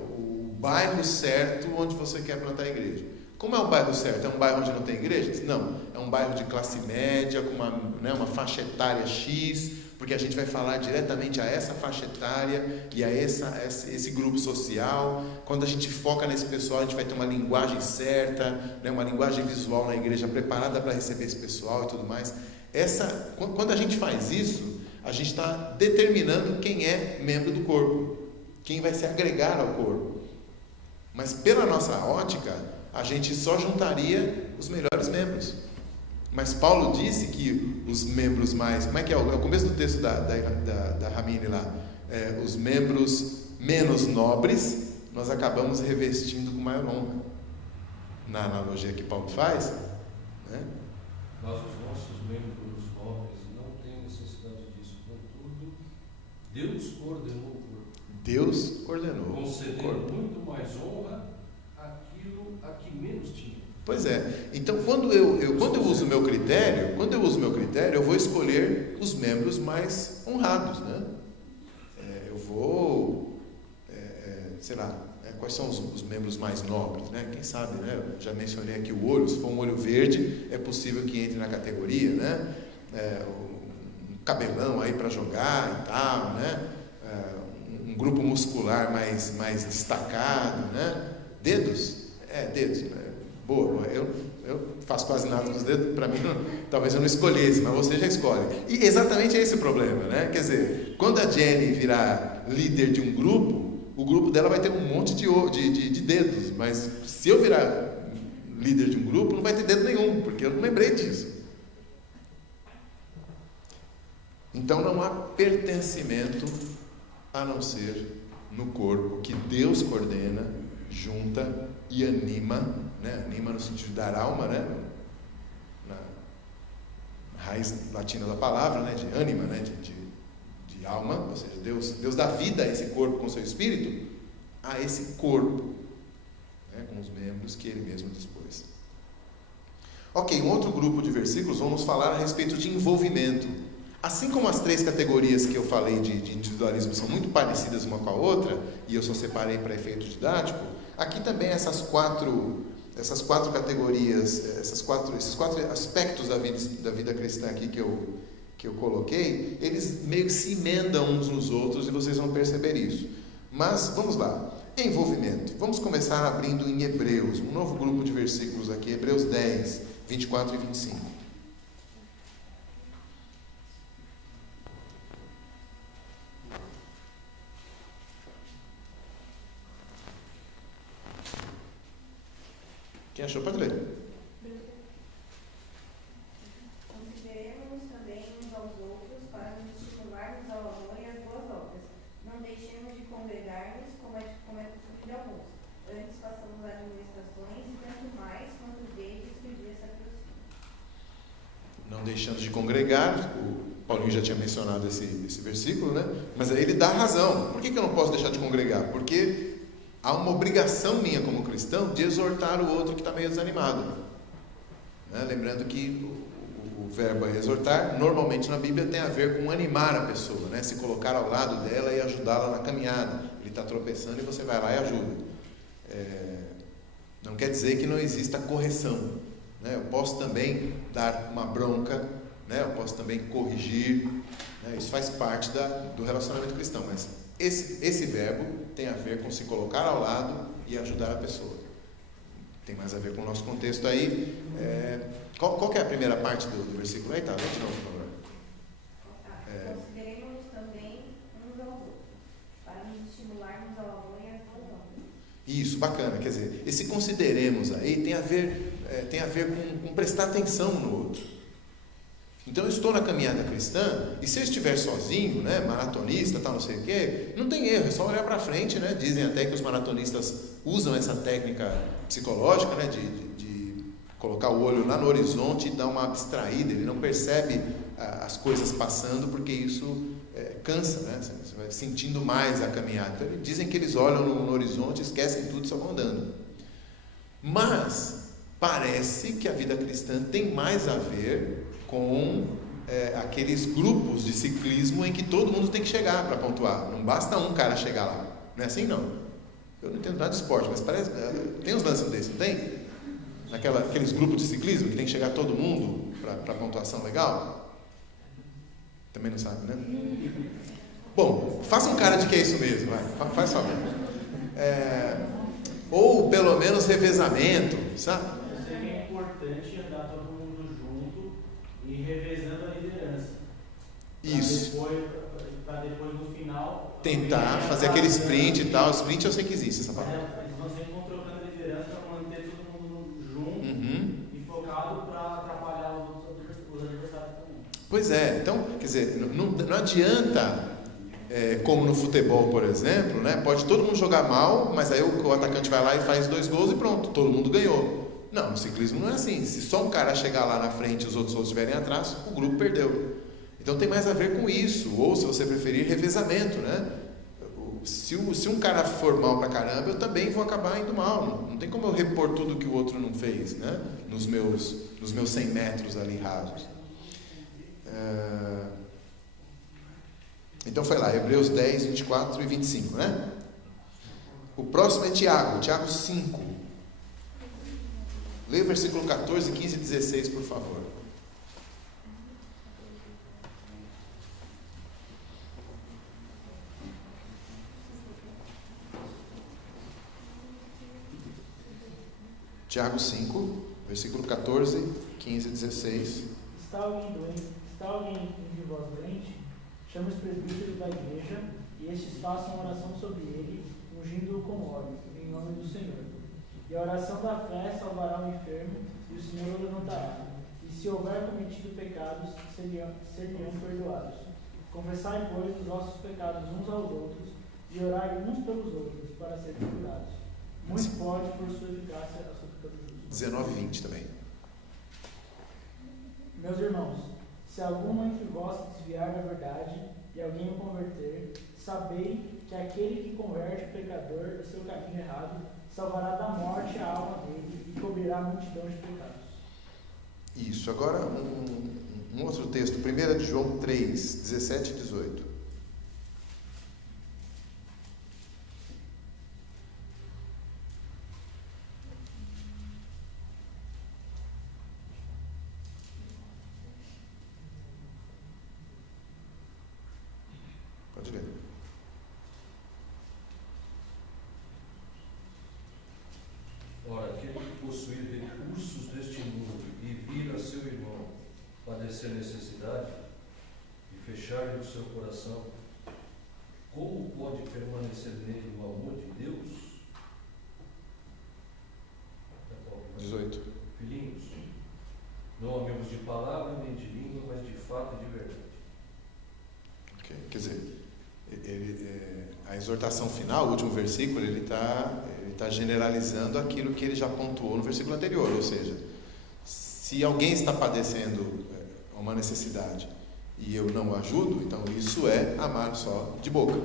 o bairro certo onde você quer plantar a igreja. Como é o bairro certo? É um bairro onde não tem igreja? Não, é um bairro de classe média, com uma faixa etária X, porque a gente vai falar diretamente a essa faixa etária e a esse grupo social. Quando a gente foca nesse pessoal, a gente vai ter uma linguagem certa, né, uma linguagem visual na igreja preparada para receber esse pessoal e tudo mais. Quando a gente faz isso, a gente está determinando quem é membro do corpo, quem vai se agregar ao corpo. Mas pela nossa ótica, a gente só juntaria os melhores membros. Mas Paulo disse que os membros mais... Como é que é? É o começo do texto da Ramine lá. Os membros menos nobres, nós acabamos revestindo com maior honra. Na analogia que Paulo faz, né? Mas os nossos membros nobres não têm necessidade disso. Contudo, Deus coordenou o corpo. Deus coordenou o Concedendo corpo. muito mais honra àquilo a que menos tinha. Pois é. Então, quando eu uso o meu critério, eu vou escolher os membros mais honrados, né? Eu vou, sei lá, quais são os membros mais nobres, né? Quem sabe, né? Eu já mencionei aqui o olho. Se for um olho verde, é possível que entre na categoria, né? Um cabelão aí para jogar e tal, né? Um grupo muscular mais destacado, né? Dedos, dedos. Boa, eu faço quase nada com os dedos, para mim, talvez eu não escolhesse, mas você já escolhe. E exatamente esse o problema, né? Quer dizer, quando a Jenny virar líder de um grupo, o grupo dela vai ter um monte de dedos, mas se eu virar líder de um grupo, não vai ter dedo nenhum, porque eu não lembrei disso. Então não há pertencimento a não ser no corpo que Deus coordena, junta e anima, né? Anima no sentido de dar alma, né? Na raiz latina da palavra, né? De ânima, né? De alma, ou seja, Deus dá vida a esse corpo com seu espírito, a esse corpo, né? Com os membros que Ele mesmo dispôs. Ok, um outro grupo de versículos vamos falar a respeito de envolvimento. Assim como as 3 categorias que eu falei de individualismo são muito parecidas uma com a outra, e eu só separei para efeito didático, aqui também essas quatro categorias, esses quatro aspectos da vida cristã aqui que eu coloquei, eles meio que se emendam uns nos outros e vocês vão perceber isso. Mas vamos lá. Envolvimento. Vamos começar abrindo em Hebreus, um novo grupo de versículos aqui, Hebreus 10, 24 e 25. Quem achou pode ler. Consideremos também uns aos outros para nos estimularmos ao amor e às boas obras. Não deixemos de congregar-nos, como é costume de alguns. Antes façamos administrações e tanto mais quanto vedes que o dia se aproxima. Não deixando de congregar, o Paulinho já tinha mencionado esse versículo, né? Mas aí ele dá razão. Por que eu não posso deixar de congregar? Porque há uma obrigação minha como cristão de exortar o outro que está meio desanimado, né? Lembrando que o verbo exortar, normalmente na Bíblia tem a ver com animar a pessoa, né? Se colocar ao lado dela e ajudá-la na caminhada. Ele está tropeçando e você vai lá e ajuda. Não quer dizer que não exista correção, né? Eu posso também dar uma bronca, né? Eu posso também corrigir, né? Isso faz parte do relacionamento cristão, mas esse verbo tem a ver com se colocar ao lado e ajudar a pessoa. Tem mais a ver com o nosso contexto aí. Qual que é a primeira parte do versículo? Aí tá, lê de novo, por favor. Consideremos também uns aos outros, para nos estimularmos ao amor e às boas obras. Isso, bacana. Quer dizer, esse consideremos aí tem a ver com prestar atenção no outro. Então eu estou na caminhada cristã, e se eu estiver sozinho, né, maratonista, tal, não sei o quê, não tem erro, é só olhar para frente, né? Dizem até que os maratonistas usam essa técnica psicológica, né, de colocar o olho lá no horizonte e dar uma abstraída, ele não percebe as coisas passando, porque isso cansa, né? Você vai sentindo mais a caminhada. Então, dizem que eles olham no horizonte, esquecem tudo e só vão andando. Mas parece que a vida cristã tem mais a ver com aqueles grupos de ciclismo em que todo mundo tem que chegar para pontuar. Não basta um cara chegar lá. Não é assim, não. Eu não entendo nada de esporte, mas parece, tem uns lances desses, não tem? Aqueles grupos de ciclismo que tem que chegar todo mundo para pontuação legal? Também não sabe, né? Bom, faça um cara de que é isso mesmo, vai. Faz favor. Ou pelo menos revezamento, sabe? Eu sei que é importante andar todo mundo junto e revezando a liderança. Isso. Para depois no final tentar fazer aquele sprint e tal. Sprint eu sei que existe essa palavra. Eles vão sempre trocando a liderança para manter todo mundo junto e focado para atrapalhar os adversários também. Pois é, então, quer dizer, não adianta, como no futebol, por exemplo, né? Pode todo mundo jogar mal, mas aí o atacante vai lá e faz 2 gols e pronto, todo mundo ganhou. Não, no ciclismo não é assim. Se só um cara chegar lá na frente e os outros estiverem atrás, o grupo perdeu. Então tem mais a ver com isso, ou se você preferir, revezamento, né? Se um cara for mal pra caramba, eu também vou acabar indo mal. Não tem como eu repor tudo que o outro não fez, né? Nos meus 100 metros ali rasos. Então foi lá, Hebreus 10, 24 e 25, né? O próximo é Tiago 5. Leia o versículo 14, 15 e 16, por favor. Tiago 5, versículo 14, 15 e 16. Está alguém entre vós doente? Chame os presbíteros da igreja, e estes façam oração sobre ele, ungindo-o com óleo, em nome do Senhor. E a oração da fé salvará o enfermo, e o Senhor o levantará. E se houver cometido pecados, seriam perdoados. Confessai, pois, os vossos pecados uns aos outros, e orai uns pelos outros, para serem curados. Muito pode, por sua eficácia, a súplica do justo. 19 e 20 também. Meus irmãos, se algum entre vós desviar da verdade e alguém o converter, sabei que aquele que converte o pecador do seu caminho errado salvará da morte a alma dele e cobrirá a multidão de pecados. Isso, agora um outro texto, 1 de João 3, 17 e 18. Pode ler. Ora, aquele que possuir recursos deste mundo e vir a seu irmão padecer necessidade e fechar-lhe o seu coração, como pode permanecer nele o amor de Deus? 18. Filhinhos, não amemos de palavra nem de língua, mas de fato e de verdade. Okay. Quer dizer, a exortação final, o último versículo, ele está generalizando aquilo que ele já pontuou no versículo anterior, ou seja, se alguém está padecendo uma necessidade e eu não o ajudo, então isso é amar só de boca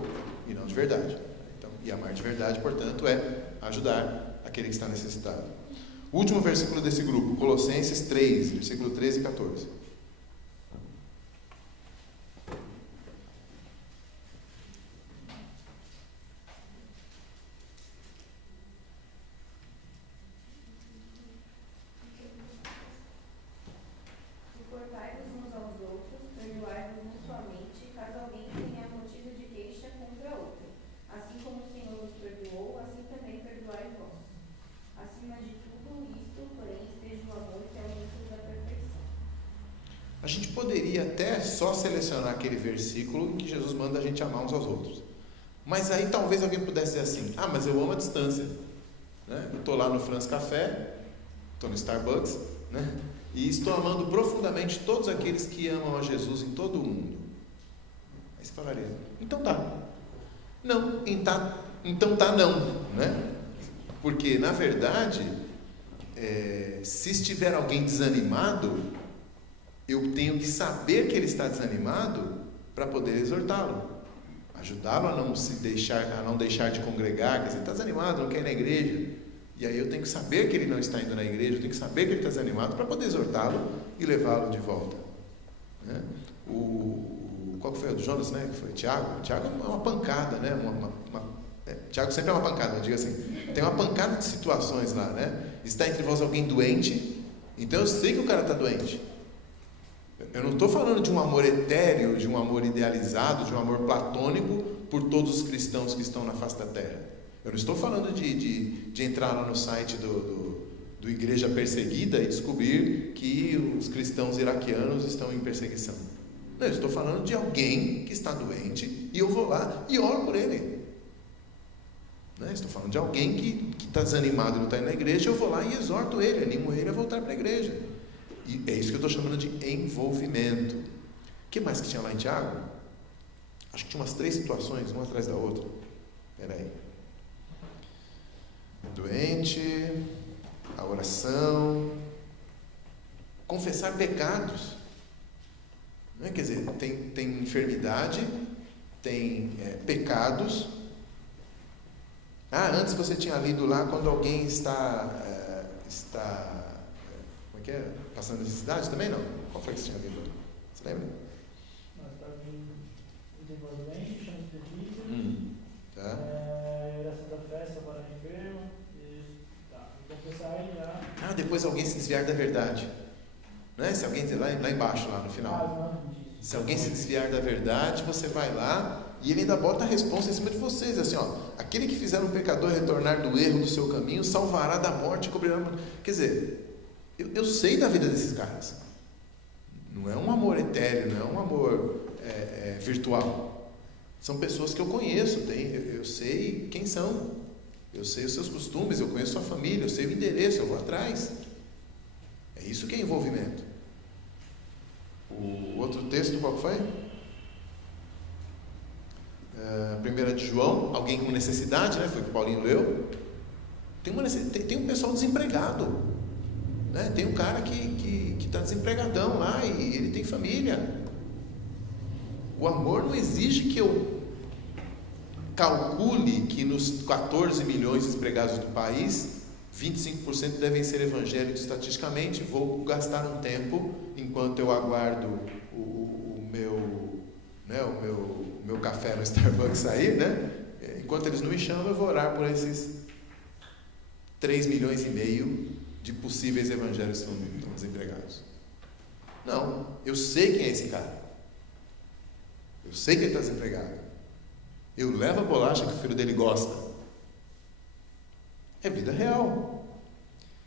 e não de verdade. Então, e amar de verdade, portanto, é ajudar aquele que está necessitado. O último versículo desse grupo, Colossenses 3, versículo 13 e 14. Suportai-vos uns aos outros, perdoai-vos mutuamente, caso alguém tenha motivo de queixa contra outro. Assim como o Senhor os perdoou, assim também perdoai vós. Acima de tudo isto, porém, esteja o amor, que é o vínculo da perfeição. A gente poderia até só selecionar aquele versículo em que Jesus manda a gente amar uns aos outros. Mas aí talvez alguém pudesse dizer assim, mas eu amo a distância. Né? Eu estou lá no France Café, estou no Starbucks, né? E estou amando profundamente todos aqueles que amam a Jesus em todo o mundo. Aí você falaria, então tá. Não, então tá não. Né? Porque, na verdade, se estiver alguém desanimado, eu tenho que saber que ele está desanimado para poder exortá-lo, ajudá-lo a não deixar de congregar. Quer dizer, está desanimado, não quer ir na igreja, e aí eu tenho que saber que ele não está indo na igreja, eu tenho que saber que ele está desanimado para poder exortá-lo e levá-lo de volta. Né? Qual que foi o do Jonas, né? Que foi Tiago é uma pancada, né? Tiago sempre é uma pancada, eu digo assim, tem uma pancada de situações lá, né? Está entre vós alguém doente, então eu sei que o cara está doente. Eu não estou falando de um amor etéreo, de um amor idealizado, de um amor platônico por todos os cristãos que estão na face da terra. Eu não estou falando de entrar lá no site do Igreja Perseguida e descobrir que os cristãos iraquianos estão em perseguição. Não, eu estou falando de alguém que está doente e eu vou lá e oro por ele. Né? Estou falando de alguém que está desanimado e não está indo na igreja, eu vou lá e exorto ele, animo ele a voltar para a igreja. E é isso que eu estou chamando de envolvimento. O que mais que tinha lá em Tiago? Acho que tinha umas 3 situações, uma atrás da outra. Espera aí. Doente, a oração, confessar pecados. Né? Quer dizer, tem enfermidade, tem pecados. Antes você tinha lido lá quando alguém está como é que é? Passando necessidade também não? Qual foi que você tinha lido? Você lembra? Nós estávamos em temporada doente, chama de presbítero, Tá. oração da festa para o enfermo, e tá, confessar ele já. Depois alguém se desviar da verdade. Né? Se alguém lá embaixo, lá no final. Se alguém se desviar da verdade, você vai lá e ele ainda bota a responsa em cima de vocês, assim, aquele que fizer um pecador retornar do erro do seu caminho, salvará da morte e cobrirá. Quer dizer, eu sei da vida desses caras. Não é um amor etéreo, não é um amor virtual. São pessoas que eu conheço, eu sei quem são, eu sei os seus costumes, eu conheço a sua família, eu sei o endereço, eu vou atrás. É isso que é envolvimento. O outro texto qual foi? 1 de João, alguém com necessidade, né? Foi o que o Paulinho leu. Tem um pessoal desempregado, né? Tem um cara que está desempregadão lá e ele tem família. O amor não exige que eu calcule que nos 14 milhões de desempregados do país, 25% devem ser evangélicos estatisticamente. Vou gastar um tempo, enquanto eu aguardo o meu café no Starbucks sair, né? Enquanto eles não me chamam, eu vou orar por esses 3 milhões e meio de possíveis evangélicos que estão desempregados. Não, eu sei quem é esse cara. Eu sei que ele está desempregado. Eu levo a bolacha que o filho dele gosta. É vida real.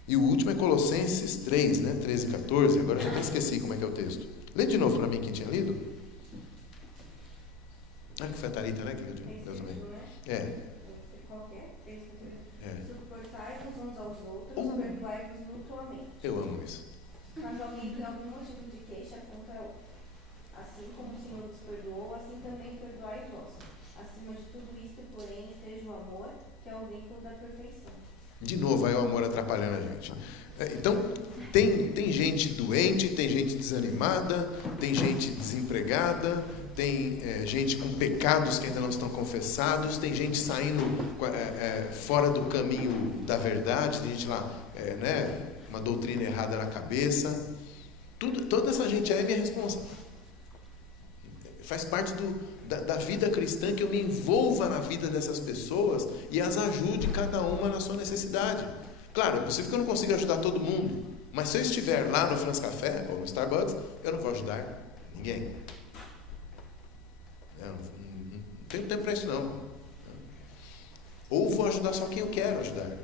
E o último é Colossenses 3, né? 13 e 14. Agora eu já até esqueci como é que é o texto. Lê de novo para mim quem tinha lido. Que foi a Thalita, né? Que leu de novo. Deus amém. Suportai-vos uns aos outros, perdoai-vos mutuamente. Eu amo isso. Quando alguém tem algum motivo de queixa contra outro, assim como o Senhor nos perdoou, assim também perdoai vós. Acima de tudo isto, porém, esteja o amor, que é o vínculo da perfeição. De novo, aí o amor atrapalhando a gente. Então, tem gente doente, tem gente desanimada, tem gente desempregada, tem gente com pecados que ainda não estão confessados, tem gente saindo fora do caminho da verdade, tem gente lá, uma doutrina errada na cabeça. Toda essa gente é minha responsa. Faz parte da vida cristã que eu me envolva na vida dessas pessoas e as ajude cada uma na sua necessidade. Claro, é possível que eu não consiga ajudar todo mundo, mas se eu estiver lá no France Café ou no Starbucks, eu não vou ajudar ninguém. Eu não tenho tempo para isso não. Ou vou ajudar só quem eu quero ajudar.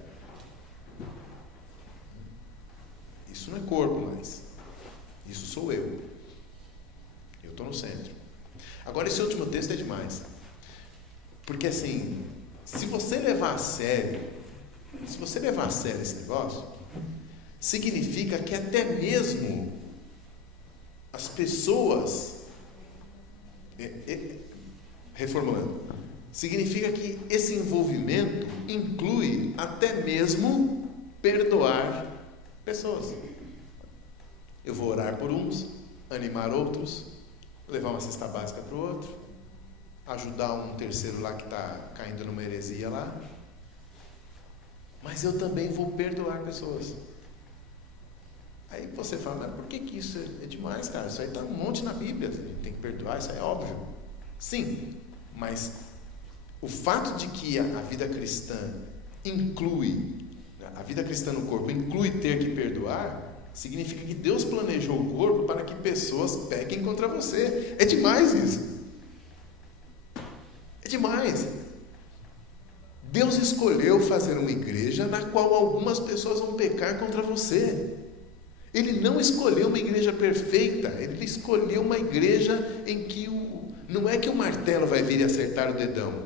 Isso não é corpo mais. Isso sou eu. Eu estou no centro. Agora esse último texto é demais. Porque assim, se você levar a sério esse negócio, significa que até mesmo as pessoas, reformulando, significa que esse envolvimento inclui até mesmo perdoar pessoas. Eu vou orar por uns, animar outros, levar uma cesta básica para o outro, ajudar um terceiro lá que está caindo numa heresia lá. Mas eu também vou perdoar pessoas. Aí você fala, mas por que isso é demais, cara? Isso aí está um monte na Bíblia, a gente tem que perdoar, isso é óbvio. Sim, mas o fato de que a vida cristã inclui, a vida cristã no corpo inclui ter que perdoar, significa que Deus planejou o corpo para que pessoas pequem contra você. É demais isso. É demais. Deus escolheu fazer uma igreja na qual algumas pessoas vão pecar contra você. Ele não escolheu uma igreja perfeita. Ele escolheu uma igreja em que não é que o martelo vai vir e acertar o dedão.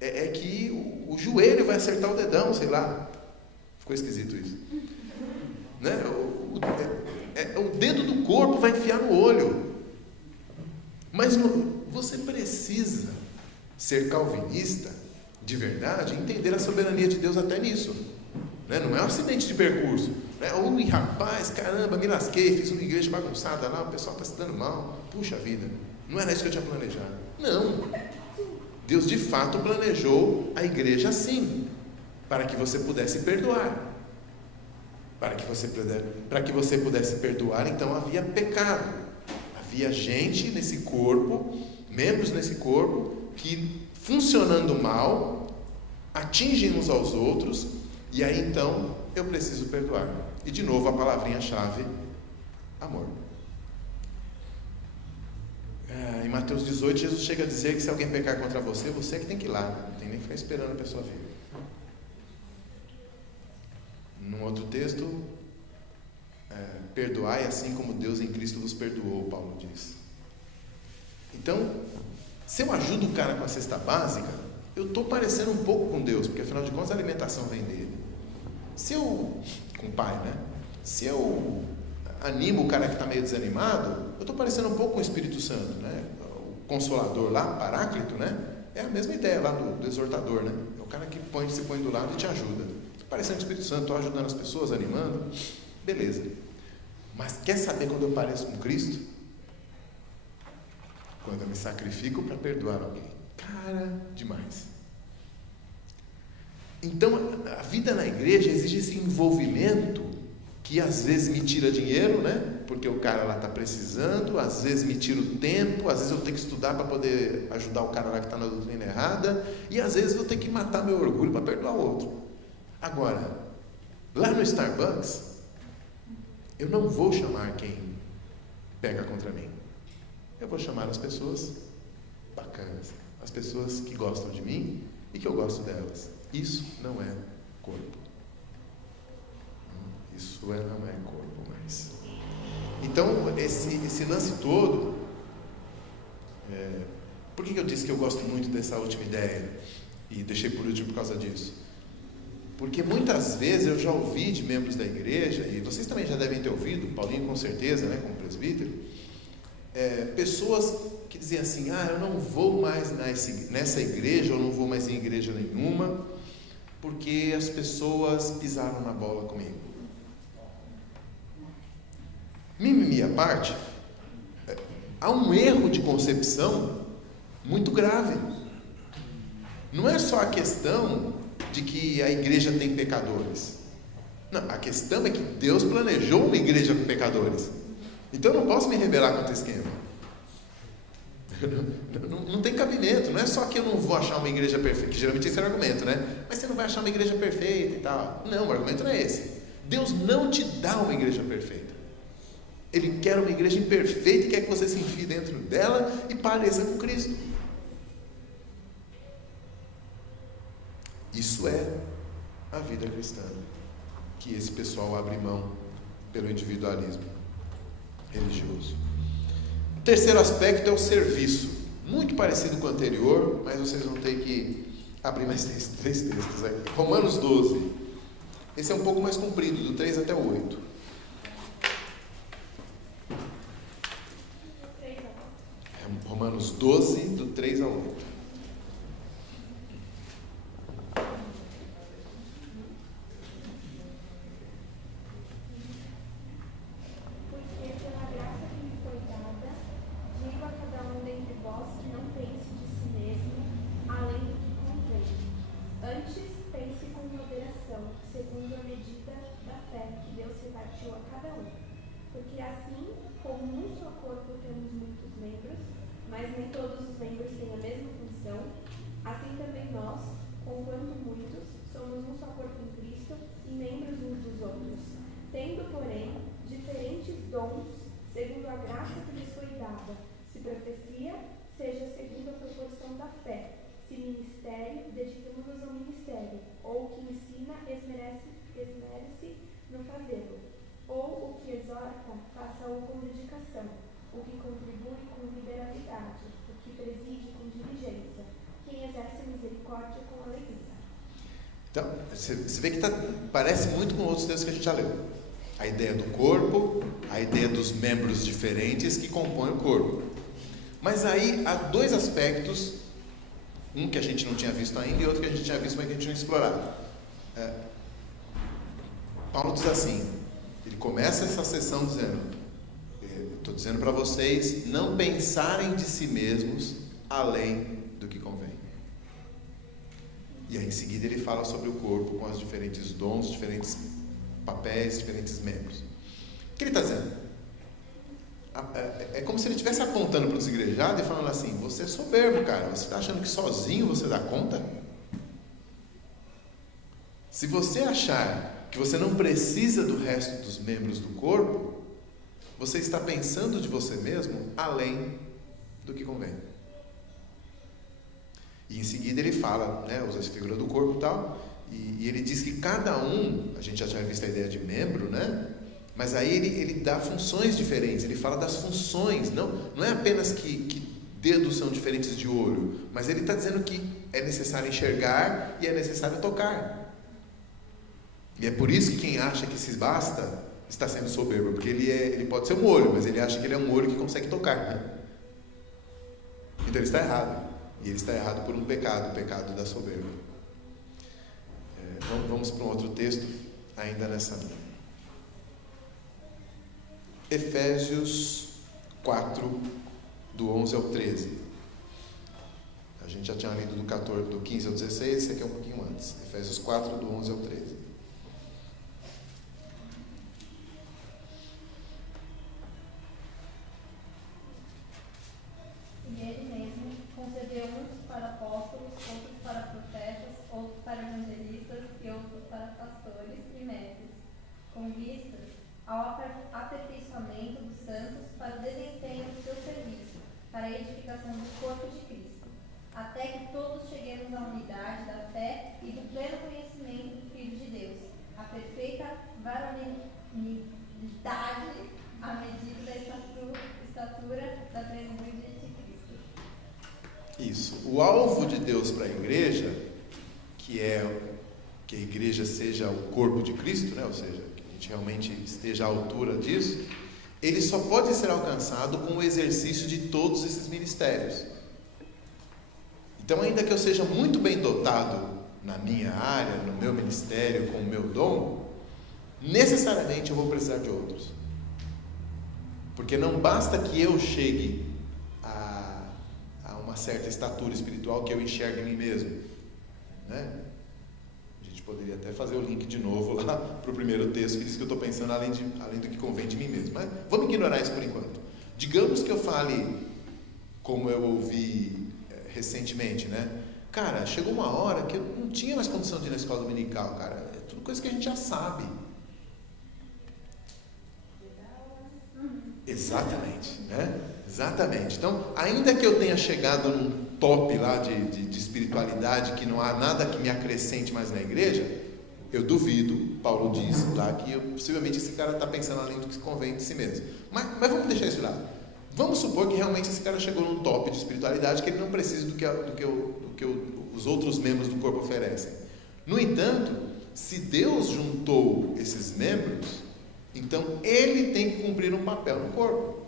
É que o joelho vai acertar o dedão, sei lá. Ficou esquisito isso. Né? O dedo do corpo vai enfiar no olho. Mas você precisa ser calvinista de verdade, entender a soberania de Deus até nisso. Né? Não é um acidente de percurso. Ui, rapaz, caramba, me lasquei, fiz uma igreja bagunçada lá, o pessoal está se dando mal. Puxa vida, não era isso que eu tinha planejado. Não. Deus de fato planejou a igreja assim, para que você pudesse perdoar. Para que você pudesse perdoar, então havia pecado. Havia gente nesse corpo, membros nesse corpo, que funcionando mal, atingem uns aos outros, e aí então eu preciso perdoar. E de novo a palavrinha-chave, amor. Em Mateus 18, Jesus chega a dizer que se alguém pecar contra você, você é que tem que ir lá, não tem nem que ficar esperando a pessoa vir. Num outro texto, perdoai assim como Deus em Cristo vos perdoou, Paulo diz. Então, se eu ajudo o cara com a cesta básica, eu estou parecendo um pouco com Deus, porque afinal de contas a alimentação vem dele. Com o pai, né? Se eu animo o cara que está meio desanimado, eu estou parecendo um pouco com o Espírito Santo, né? O Consolador lá, Paráclito, né? É a mesma ideia lá do exortador, né? É o cara que se põe do lado e te ajuda. Estou parecendo com o Espírito Santo, estou ajudando as pessoas, animando. Beleza. Mas quer saber quando eu pareço com Cristo? Quando eu me sacrifico para perdoar alguém. Cara, demais. Então, a vida na igreja exige esse envolvimento que às vezes me tira dinheiro, né? Porque o cara lá está precisando, às vezes me tira o tempo, às vezes eu tenho que estudar para poder ajudar o cara lá que está na doutrina errada, e às vezes eu tenho que matar meu orgulho para perdoar o outro. Agora, lá no Starbucks, eu não vou chamar quem pega contra mim. Eu vou chamar as pessoas bacanas, as pessoas que gostam de mim e que eu gosto delas. Isso não é corpo. Isso não é corpo mais. Então, esse lance todo... por que eu disse que eu gosto muito dessa última ideia? E deixei por último por causa disso. Porque muitas vezes eu já ouvi de membros da igreja, e vocês também já devem ter ouvido, Paulinho com certeza, né, como presbítero, pessoas que diziam assim, eu não vou mais nessa igreja, eu não vou mais em igreja nenhuma, porque as pessoas pisaram na bola comigo. Mimimi à parte, há um erro de concepção muito grave. Não é só a questão de que a igreja tem pecadores. Não, a questão é que Deus planejou uma igreja com pecadores. Então eu não posso me rebelar contra esse esquema. Não tem cabimento. Não é só que eu não vou achar uma igreja perfeita, que geralmente esse é o argumento, né? Mas você não vai achar uma igreja perfeita e tal. Não, o argumento não é esse. Deus não te dá uma igreja perfeita. Ele quer uma igreja imperfeita e quer que você se enfie dentro dela e pareça com Cristo. Isso é a vida cristã, que esse pessoal abre mão pelo individualismo religioso. O terceiro aspecto é o serviço, muito parecido com o anterior, mas vocês vão ter que abrir mais três textos aqui. Romanos 12, esse é um pouco mais comprido, do 3 até o 8. Romanos 12, do 3 ao 8. Então, você vê que parece muito com outros textos que a gente já leu. A ideia do corpo, a ideia dos membros diferentes que compõem o corpo. Mas aí há dois aspectos, um que a gente não tinha visto ainda e outro que a gente tinha visto, mas que a gente não explorava. Paulo diz assim, Ele começa essa sessão dizendo: estou dizendo para vocês não pensarem de si mesmos além do que convém. E aí em seguida ele fala sobre o corpo com os diferentes dons, diferentes papéis, diferentes membros. O que ele está dizendo? É como se ele estivesse apontando para os igrejados e falando assim: você é soberbo, cara, você está achando que sozinho você dá conta? Se você achar que você não precisa do resto dos membros do corpo, você está pensando de você mesmo além do que convém. E em seguida ele fala, né, usa essa figura do corpo e tal, e ele diz que cada um, a gente já tinha visto a ideia de membro, né? Mas aí ele dá funções diferentes, ele fala das funções, não é apenas que dedos são diferentes de olho, mas ele está dizendo que é necessário enxergar e é necessário tocar. E é por isso que quem acha que se basta está sendo soberbo, porque ele pode ser um olho, mas ele acha que ele é um olho que consegue tocar, né? Então ele está errado, e ele está errado por um pecado, o pecado da soberba. Vamos para um outro texto, ainda nessa linha. Efésios 4, do 11 ao 13. A gente já tinha lido do 15 ao 16, esse aqui é um pouquinho antes. Efésios 4, do 11 ao 13. E ele mesmo concedeu uns para apóstolos, outros para profetas, outros para evangelistas e outros para pastores e mestres, com vistas ao aperfeiçoamento dos santos para o desempenho do seu serviço, para a edificação do corpo de Cristo, até que todos cheguemos à unidade da fé e do pleno conhecimento do Filho de Deus, a perfeita varonilidade à medida da estatura da plenitude de Cristo. Isso. O alvo de Deus para a igreja, que é que a igreja seja o corpo de Cristo, né? Ou seja, realmente esteja à altura disso, ele só pode ser alcançado com o exercício de todos esses ministérios. Então, ainda que eu seja muito bem dotado na minha área, no meu ministério, com o meu dom, necessariamente eu vou precisar de outros. Porque não basta que eu chegue a uma certa estatura espiritual que eu enxergue em mim mesmo, né? Poderia até fazer o link de novo lá para o primeiro texto que diz que eu estou pensando além do que convém de mim mesmo. Mas vamos ignorar isso por enquanto. Digamos que eu fale como eu ouvi recentemente, né? Cara, chegou uma hora que eu não tinha mais condição de ir na escola dominical, cara. É tudo coisa que a gente já sabe. Exatamente, né? Exatamente. Então, ainda que eu tenha chegado num top lá de espiritualidade, que não há nada que me acrescente mais na igreja, eu duvido, Paulo diz lá, que possivelmente esse cara está pensando além do que convém de si mesmo. Mas vamos deixar isso de lado. Vamos supor que realmente esse cara chegou num top de espiritualidade, que ele não precisa do que os outros membros do corpo oferecem. No entanto, se Deus juntou esses membros, então ele tem que cumprir um papel no corpo.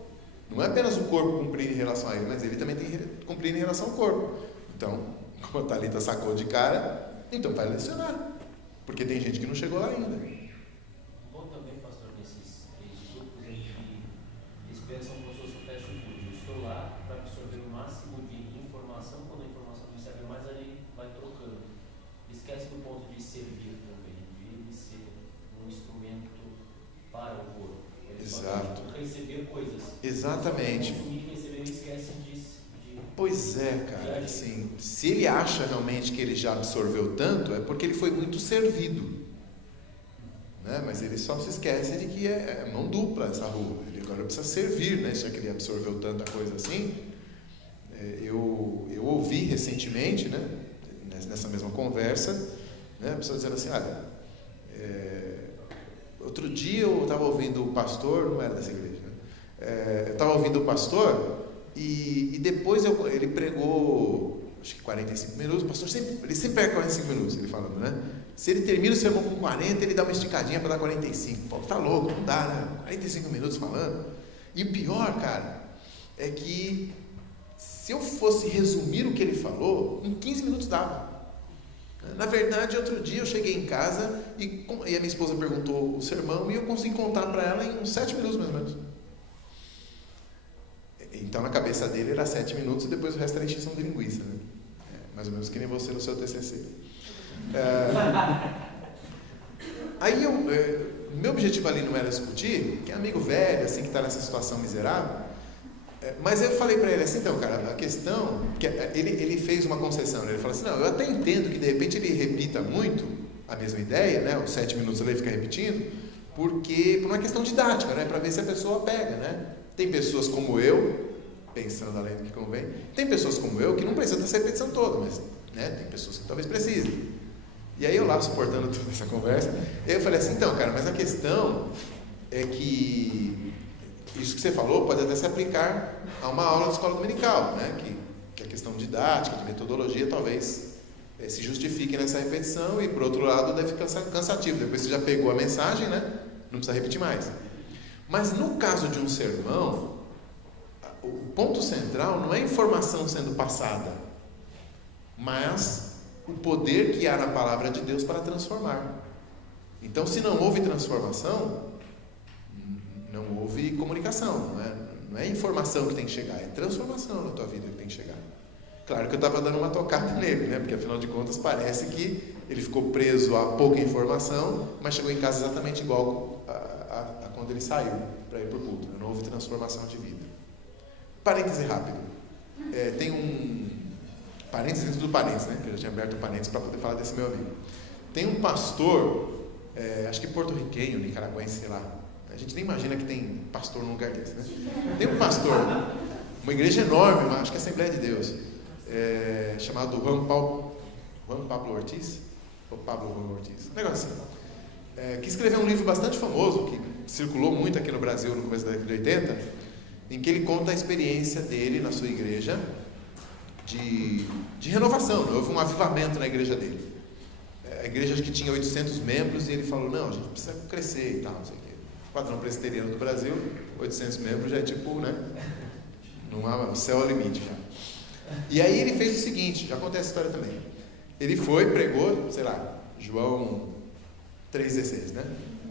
Não é apenas o corpo cumprir em relação a ele, mas ele também tem que cumprir em relação ao corpo. Então, como a Thalita sacou de cara, então vai lecionar. Porque tem gente que não chegou lá ainda. Bom também, pastor, nesses grupos em que eles pensam como se fosse um fast food. Eu estou lá para absorver o máximo de informação, quando a informação não serve mais, aí vai trocando. Esquece do ponto de servir também, de ser um instrumento para o corpo. Exato. Receber coisas. Exatamente. Receber, esquece disso. Pois é, cara. Assim, se ele acha realmente que ele já absorveu tanto, é porque ele foi muito servido, né? Mas ele só se esquece de que é mão dupla essa rua. Ele agora precisa servir, né? Já que ele absorveu tanta coisa assim. Eu ouvi recentemente, né? Nessa mesma conversa, né? A pessoa dizendo assim: olha, outro dia eu estava ouvindo o pastor, não era dessa igreja, né? Eu estava ouvindo o pastor e depois ele pregou, acho que 45 minutos. O pastor ele sempre prega 45 minutos, ele falando, né? Se ele termina o sermão com 40, ele dá uma esticadinha para dar 45. Pô, tá louco, não dá, né? 45 minutos falando. E o pior, cara, é que se eu fosse resumir o que ele falou, em 15 minutos dava. Né? Na verdade, outro dia eu cheguei em casa e a minha esposa perguntou o sermão e eu consegui contar para ela em uns 7 minutos mais ou menos. Então na cabeça dele era 7 minutos e depois o resto era encheção de linguiça, né? Mais ou menos que nem você no seu TCC. Aí meu objetivo ali não era discutir, que é amigo velho, assim, que está nessa situação miserável, mas eu falei para ele assim, então, cara, a questão, que ele fez uma concessão, né? Ele falou assim, não, eu até entendo que de repente ele repita muito a mesma ideia, né? Os 7 minutos ele fica repetindo, porque por uma questão didática, né? Para ver se a pessoa pega, né? Tem pessoas como eu, pensando além do que convém, tem pessoas como eu que não precisam dessa repetição toda, mas, né? Tem pessoas que talvez precisem. E aí eu lá suportando toda essa conversa, eu falei assim, então, cara, mas a questão é que isso que você falou pode até se aplicar a uma aula de escola dominical, né? Que a questão didática, de metodologia, talvez se justifique nessa repetição e, por outro lado, deve ficar cansativo. Depois você já pegou a mensagem, né? Não precisa repetir mais. Mas no caso de um sermão, o ponto central não é a informação sendo passada, mas o poder que há na palavra de Deus para transformar. Então, se não houve transformação, não houve comunicação, não é informação que tem que chegar, é transformação na tua vida que tem que chegar. Claro que eu estava dando uma tocada nele, né? Porque afinal de contas parece que ele ficou preso a pouca informação, mas chegou em casa exatamente igual a quando ele saiu para ir para o culto. Não houve transformação de vida. Parêntese rápido. Tem um parênteses dentro do parênteses, né? Que eu já tinha aberto o parênteses para poder falar desse meu amigo. Tem um pastor, acho que porto-riquenho, nicaragüense, sei lá. A gente nem imagina que tem pastor num lugar desse, né? Tem um pastor, uma igreja enorme, acho que é Assembleia de Deus, chamado Juan Pablo Ortiz, ou Pablo Juan Ortiz, um negócio assim, que escreveu um livro bastante famoso, que circulou muito aqui no Brasil no começo da década de 80, em que ele conta a experiência dele na sua igreja de renovação. Houve um avivamento na igreja dele. A igreja acho que tinha 800 membros e ele falou, não, a gente precisa crescer e tal, não sei o quê. O padrão presbiteriano do Brasil, 800 membros já é tipo, né? Não há, o céu é o limite já. E aí ele fez o seguinte, já contei essa história também. Ele foi, pregou, sei lá, João 3,16, né?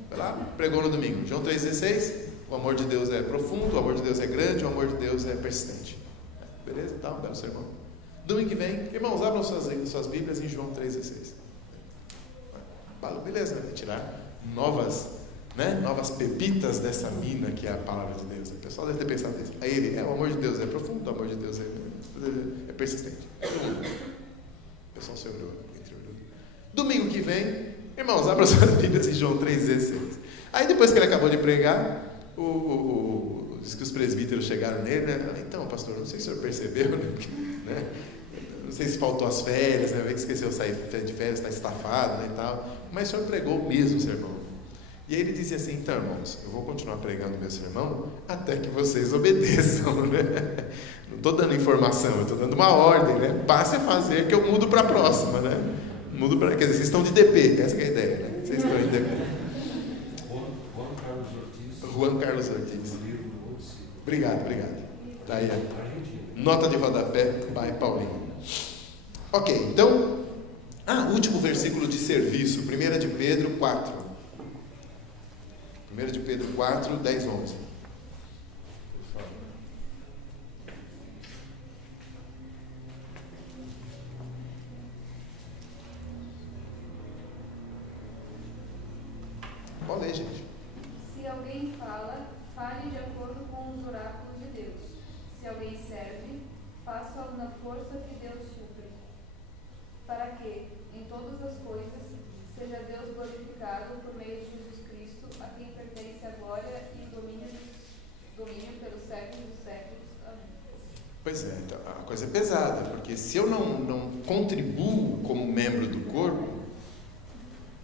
Foi lá, pregou no domingo. João 3,16, o amor de Deus é profundo, o amor de Deus é grande, o amor de Deus é persistente. Beleza? Tá, um belo sermão. Domingo que vem, irmãos, abram suas Bíblias em João 3,16. Beleza, né? Tirar novas pepitas dessa mina que é a palavra de Deus. O pessoal deve ter pensado nisso. Aí ele, o amor de Deus é profundo, o amor de Deus é persistente. O pessoal se orou. Domingo que vem, irmãos, abram suas Bíblias em João 3,16. Aí depois que ele acabou de pregar, diz que os presbíteros chegaram nele, né? Então, pastor, não sei se o senhor percebeu, né? Não sei se faltou as férias, né? Que esqueceu de sair de férias, está estafado, né, e tal. Mas o senhor pregou o mesmo sermão. E aí ele dizia assim, então, irmãos, eu vou continuar pregando o meu sermão até que vocês obedeçam, né? Não estou dando informação, eu estou dando uma ordem, né? Passe a fazer que eu mudo para a próxima, né? Mudo para... Quer dizer, vocês estão de DP, essa que é a ideia, né? Vocês estão em DP. Juan Carlos Ortiz. Obrigado. Tá aí, nota de rodapé, by Paulinho. Ok, então, último versículo de serviço, 1 de Pedro 4. 1 de Pedro 4, 10, 11. Pode ler, gente. Se alguém fala, fale de acordo com os oráculos de Deus. Se alguém serve, faça-o na força que Deus supre. Para que, em todas as coisas, seja Deus glorificado por meio de Jesus Cristo, a quem pertence a glória e domínio pelos séculos dos séculos. Amém. Pois é, então, a coisa é pesada, porque se eu não contribuo como membro do corpo,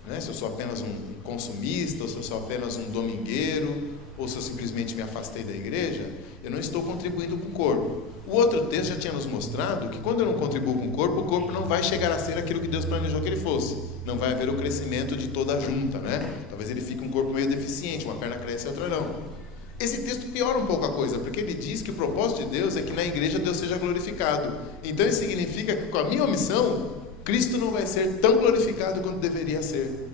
né, se eu sou apenas um consumista, ou se eu sou apenas um domingueiro, ou se eu simplesmente me afastei da igreja, eu não estou contribuindo com o corpo. O outro texto já tinha nos mostrado que quando eu não contribuo com o corpo não vai chegar a ser aquilo que Deus planejou que ele fosse. Não vai haver o crescimento de toda a junta, né? Talvez ele fique um corpo meio deficiente, uma perna cresce e a outra não. Esse texto piora um pouco a coisa, porque ele diz que o propósito de Deus é que na igreja Deus seja glorificado. Então isso significa que com a minha omissão, Cristo não vai ser tão glorificado quanto deveria ser.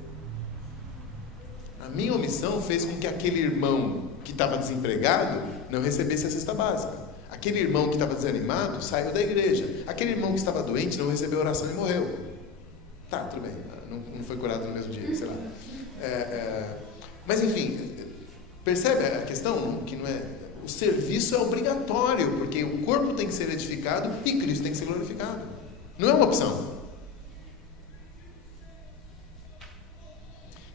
A minha omissão fez com que aquele irmão que estava desempregado não recebesse a cesta básica. Aquele irmão que estava desanimado saiu da igreja. Aquele irmão que estava doente não recebeu oração e morreu. Tá, tudo bem, não foi curado no mesmo dia, sei lá. Mas enfim, percebe a questão? Que não é... O serviço é obrigatório, porque o corpo tem que ser edificado e Cristo tem que ser glorificado. Não é uma opção.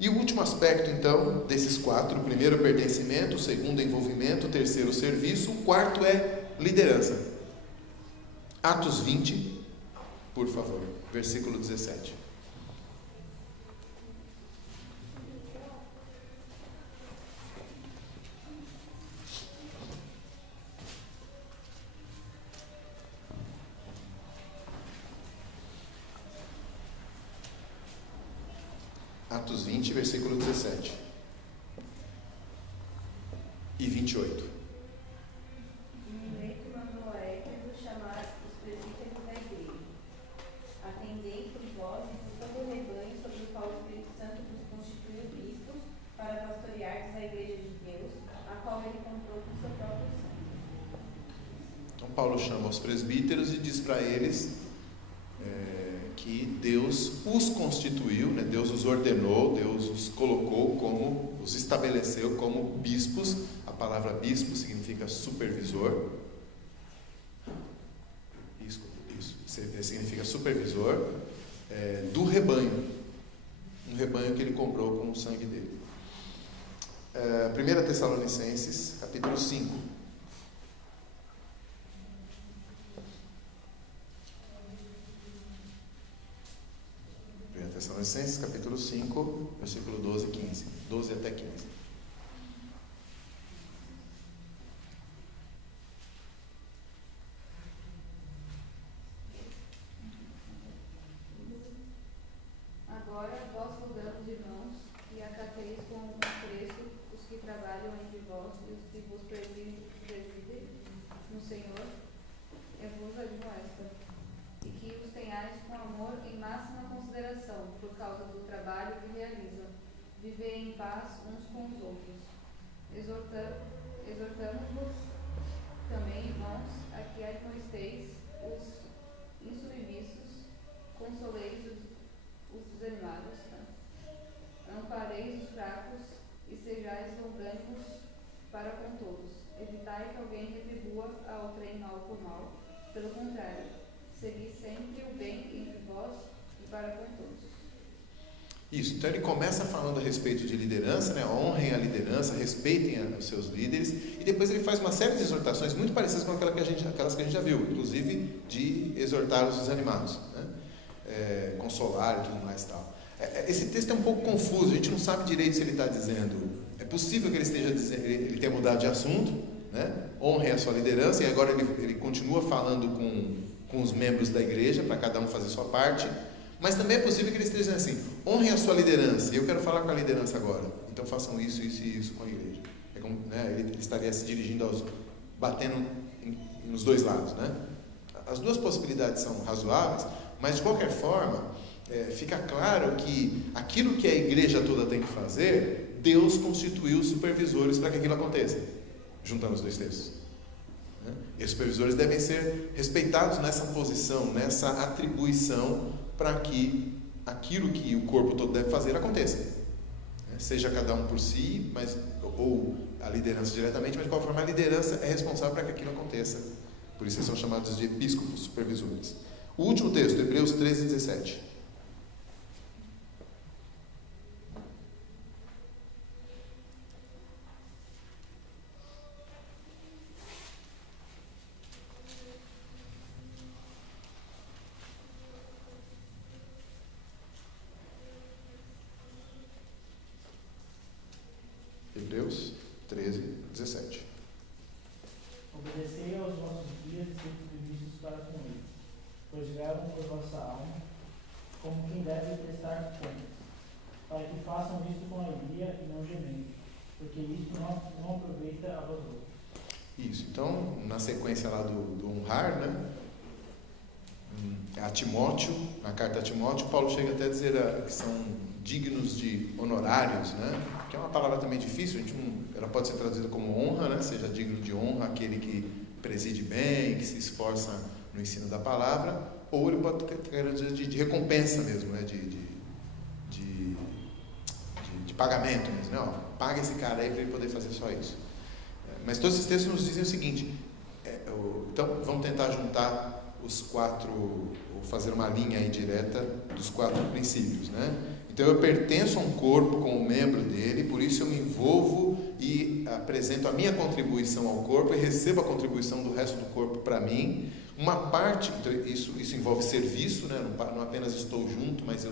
E o último aspecto, então, desses quatro: o primeiro, pertencimento; o segundo, envolvimento; o terceiro, serviço; o quarto é liderança. Atos 20, por favor, versículo 17. Atos 20, versículo 17 e 28. Mileto mandou a Éfeso chamar os presbíteros da igreja. Atendei por vós e por todo o rebanho sobre o qual o Espírito Santo vos constituiu bispos, para pastoreardes a igreja de Deus, a qual ele comprou com seu próprio sangue. Então Paulo chama os presbíteros e diz para eles que Deus os constituiu, né? Deus os ordenou, Deus os colocou como, os estabeleceu como bispos. A palavra bispo significa supervisor. Isso significa supervisor do rebanho. Um rebanho que ele comprou com o sangue dele. 1 Tessalonicenses, capítulo 5. 1 Tessalonicenses, capítulo 5, versículo 12 e 15. 12 até 15. Agora vós rogamos, irmãos, que acateis com apreço os que trabalham entre vós e os que vos presidem no Senhor, eu vos admoesto, e que os tenhais com amor em máxima consideração, por causa do trabalho que realizam. Vivei em paz uns com os outros. Exortamos-vos também, irmãos, a que admoesteis os insubmissos, consoleis os desanimados, ampareis os fracos e sejais longânimos para com todos. Evitai que alguém retribua a outrem mal por mal. Pelo contrário, segui sempre o bem entre vós e para com todos. Isso, então ele começa falando a respeito de liderança, né? Honrem a liderança, respeitem os seus líderes, e depois ele faz uma série de exortações muito parecidas com aquelas que a gente já viu, inclusive de exortar os desanimados, né? Consolar e tudo mais e tal. Esse texto é um pouco confuso, a gente não sabe direito se ele está dizendo, é possível que ele esteja dizendo, ele tenha mudado de assunto, né? Honrem a sua liderança, e agora ele continua falando com os membros da igreja, para cada um fazer sua parte. Mas também é possível que ele esteja dizendo assim: honrem a sua liderança, e eu quero falar com a liderança agora, então façam isso, isso e isso com a igreja. É como, né, ele estaria se dirigindo batendo nos dois lados, né? As duas possibilidades são razoáveis, mas de qualquer forma, fica claro que aquilo que a igreja toda tem que fazer, Deus constituiu supervisores para que aquilo aconteça, juntando os dois textos. E os supervisores devem ser respeitados nessa posição, nessa atribuição, para que aquilo que o corpo todo deve fazer aconteça. Seja cada um por si, ou a liderança diretamente, mas de qualquer forma a liderança é responsável para que aquilo aconteça. Por isso eles são chamados de episcopos, supervisores. O último texto, Hebreus 13, 17. Hebreus 13, 17. Obedecei aos vossos guias e sede submissos para com eles, pois velam por vossa alma, como quem deve prestar contas, para que façam isto com alegria e não gemendo, porque isto não aproveita a vós outros. Isso, então, na sequência lá do honrar, né? a Timóteo, na carta a Timóteo, Paulo chega até a dizer que são dignos de honorários, né? Que é uma palavra também difícil, ela pode ser traduzida como honra, né? Seja digno de honra aquele que preside bem, que se esforça no ensino da palavra, ou ele pode querer dizer de recompensa mesmo, né? De pagamento mesmo, né? Ó, paga esse cara aí para ele poder fazer só isso. Mas todos esses textos nos dizem o seguinte, então vamos tentar juntar os 4, ou fazer uma linha aí direta dos 4 princípios, né? Então eu pertenço a um corpo como membro dele, por isso eu me envolvo e apresento a minha contribuição ao corpo e recebo a contribuição do resto do corpo para mim. Uma parte, então isso envolve serviço, né? Não apenas estou junto, mas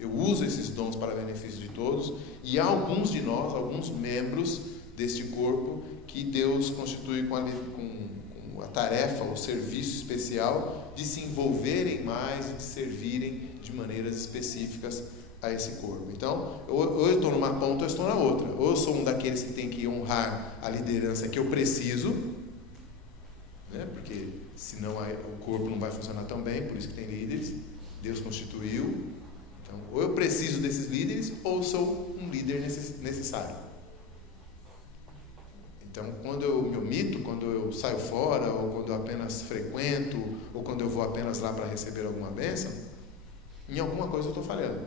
eu uso esses dons para benefício de todos, e há alguns de nós, alguns membros deste corpo, que Deus constitui com a tarefa, o serviço especial de se envolverem mais, de servirem de maneiras específicas a esse corpo. Então, ou eu estou numa ponta ou eu estou na outra. Ou eu sou um daqueles que tem que honrar a liderança que eu preciso, né? Porque senão o corpo não vai funcionar tão bem, por isso que tem líderes, Deus constituiu. Então, ou eu preciso desses líderes, ou sou um líder necessário. Então, quando eu me omito, quando eu saio fora, ou quando eu apenas frequento, ou quando eu vou apenas lá para receber alguma bênção, em alguma coisa eu estou falhando.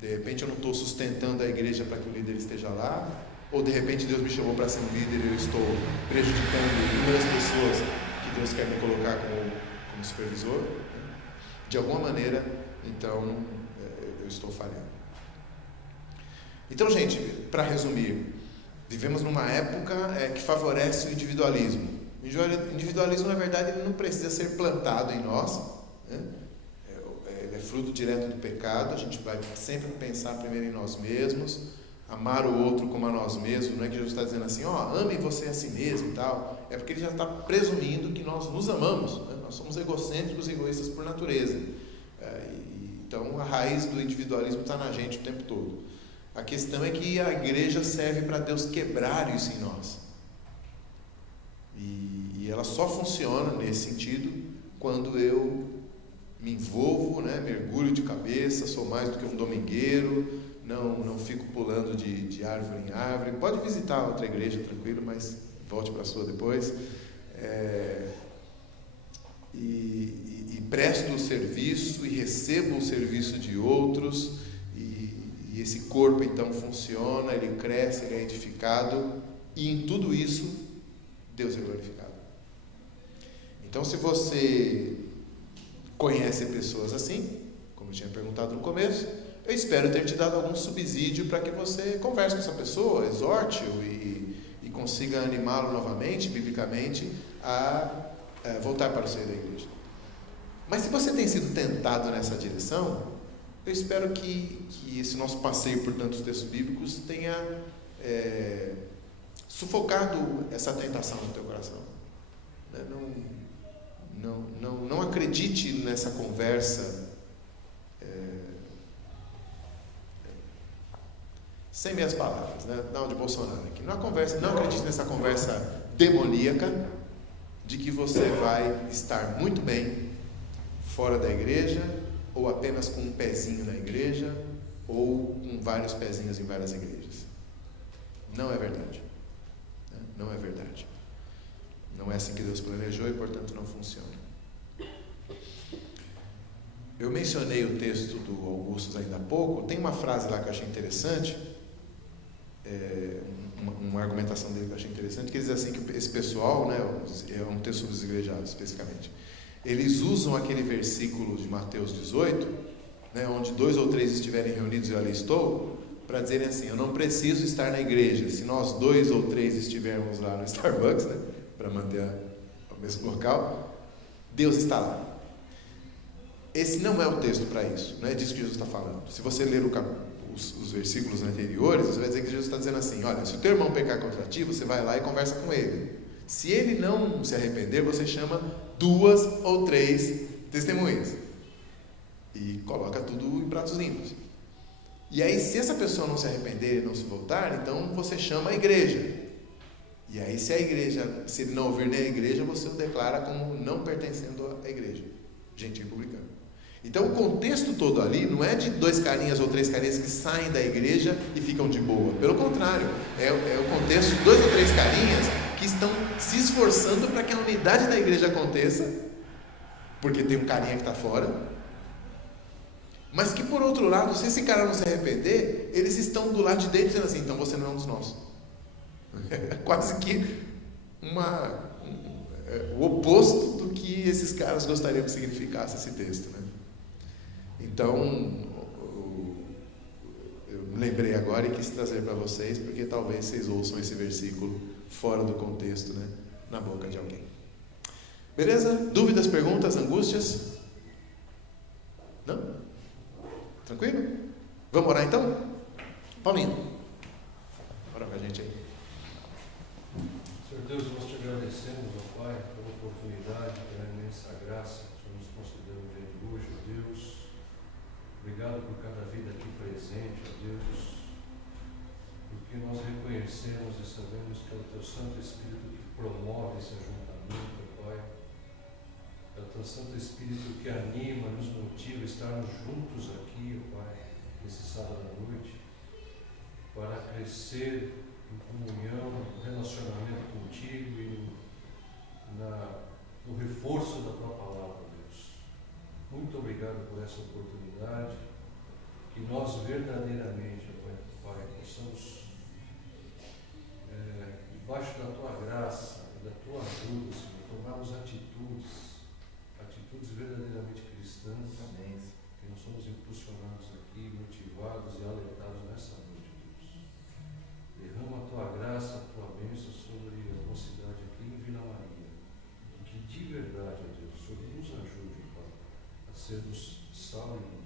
De repente eu não estou sustentando a igreja para que o líder esteja lá, ou de repente Deus me chamou para ser um líder e eu estou prejudicando inúmeras pessoas que Deus quer me colocar como supervisor. De alguma maneira, então, eu estou falhando. Então, gente, para resumir, vivemos numa época que favorece o individualismo. O individualismo, na verdade, ele não precisa ser plantado em nós, né? Ele é fruto direto do pecado. A gente vai sempre pensar primeiro em nós mesmos, amar o outro como a nós mesmos. Não é que Jesus está dizendo assim, ame você a si mesmo e tal. É porque ele já está presumindo que nós nos amamos, né? Nós somos egocêntricos e egoístas por natureza. Então a raiz do individualismo está na gente o tempo todo. A questão é que a igreja serve para Deus quebrar isso em nós. E ela só funciona nesse sentido quando eu me envolvo, né, mergulho de cabeça, sou mais do que um domingueiro, não fico pulando de árvore em árvore. Pode visitar outra igreja, tranquilo, mas volte para a sua depois. E presto o serviço e recebo o serviço de outros, e esse corpo então funciona, ele cresce, ele é edificado, e em tudo isso Deus é glorificado. Então, se você conhece pessoas assim, como eu tinha perguntado no começo, eu espero ter te dado algum subsídio para que você converse com essa pessoa, exorte-o e consiga animá-lo novamente, biblicamente, a voltar para o seio da igreja. Mas se você tem sido tentado nessa direção, eu espero que esse nosso passeio por tantos textos bíblicos tenha sufocado essa tentação no teu coração. Não acredite nessa conversa sem minhas palavras, né? Não, de Bolsonaro aqui. Não acredite nessa conversa demoníaca de que você vai estar muito bem fora da igreja, ou apenas com um pezinho na igreja, ou com vários pezinhos em várias igrejas. Não é verdade. Não é verdade. Não é assim que Deus planejou e, portanto, não funciona. Eu mencionei o texto do Augustus ainda há pouco. Tem uma frase lá que eu achei interessante, uma argumentação dele que eu achei interessante, que ele diz assim, que esse pessoal, né, é um texto sobre os igrejados especificamente, eles usam aquele versículo de Mateus 18, né, onde 2 ou 3 estiverem reunidos, eu ali estou, para dizerem assim, eu não preciso estar na igreja, se nós 2 ou 3 estivermos lá no Starbucks, né, para manter o mesmo local, Deus está lá. Esse não é o texto para isso, não é disso que Jesus está falando. Se você ler os versículos anteriores, você vai dizer que Jesus está dizendo assim, olha, se o teu irmão pecar contra ti, você vai lá e conversa com ele. Se ele não se arrepender, você chama 2 ou 3 testemunhas e coloca tudo em pratos limpos. E aí, se essa pessoa não se arrepender e não se voltar, então você chama a igreja. E aí, se ele não ouvir nem a igreja, você o declara como não pertencendo à igreja. gentil e publicano. Então o contexto todo ali não é de 2 carinhas ou 3 carinhas que saem da igreja e ficam de boa. Pelo contrário, é o contexto de 2 ou 3 carinhas que estão se esforçando para que a unidade da igreja aconteça, porque tem um carinha que está fora, mas que por outro lado, se esse cara não se arrepender, eles estão do lado de dentro dizendo assim, então você não é um dos nossos. É quase que o oposto do que esses caras gostariam que significasse esse texto, né? Então, eu me lembrei agora e quis trazer para vocês, porque talvez vocês ouçam esse versículo fora do contexto, né? Na boca de alguém. Beleza? Dúvidas, perguntas, angústias? Não? Tranquilo? Vamos orar então? Paulinho, ora com a gente aí. Senhor Deus, nós te agradecemos, ó Pai, pela oportunidade, pela imensa graça que o Senhor nos concedeu no dia de hoje, ó Deus. Obrigado por cada vida aqui presente, ó Deus, porque nós reconhecemos e sabemos que é o Teu Santo Espírito que promove esse ajuntamento, ó Pai. É o Teu Santo Espírito que anima, nos motiva a estarmos juntos aqui, ó Pai, nesse sábado à noite, para crescer em comunhão, no relacionamento contigo e no reforço da Tua palavra, Deus. Muito obrigado por essa oportunidade, que nós verdadeiramente, ó Pai, possamos, debaixo da Tua graça e da Tua ajuda, Senhor, tomarmos atitudes verdadeiramente cristãs, que nós somos impulsionados aqui, motivados e alertados nessa noite, Deus. Derrama a Tua graça, a Tua bênção sobre a mocidade aqui em Vila Maria, e que de verdade, ó Deus, o Senhor nos ajude, Pai, a sermos sal e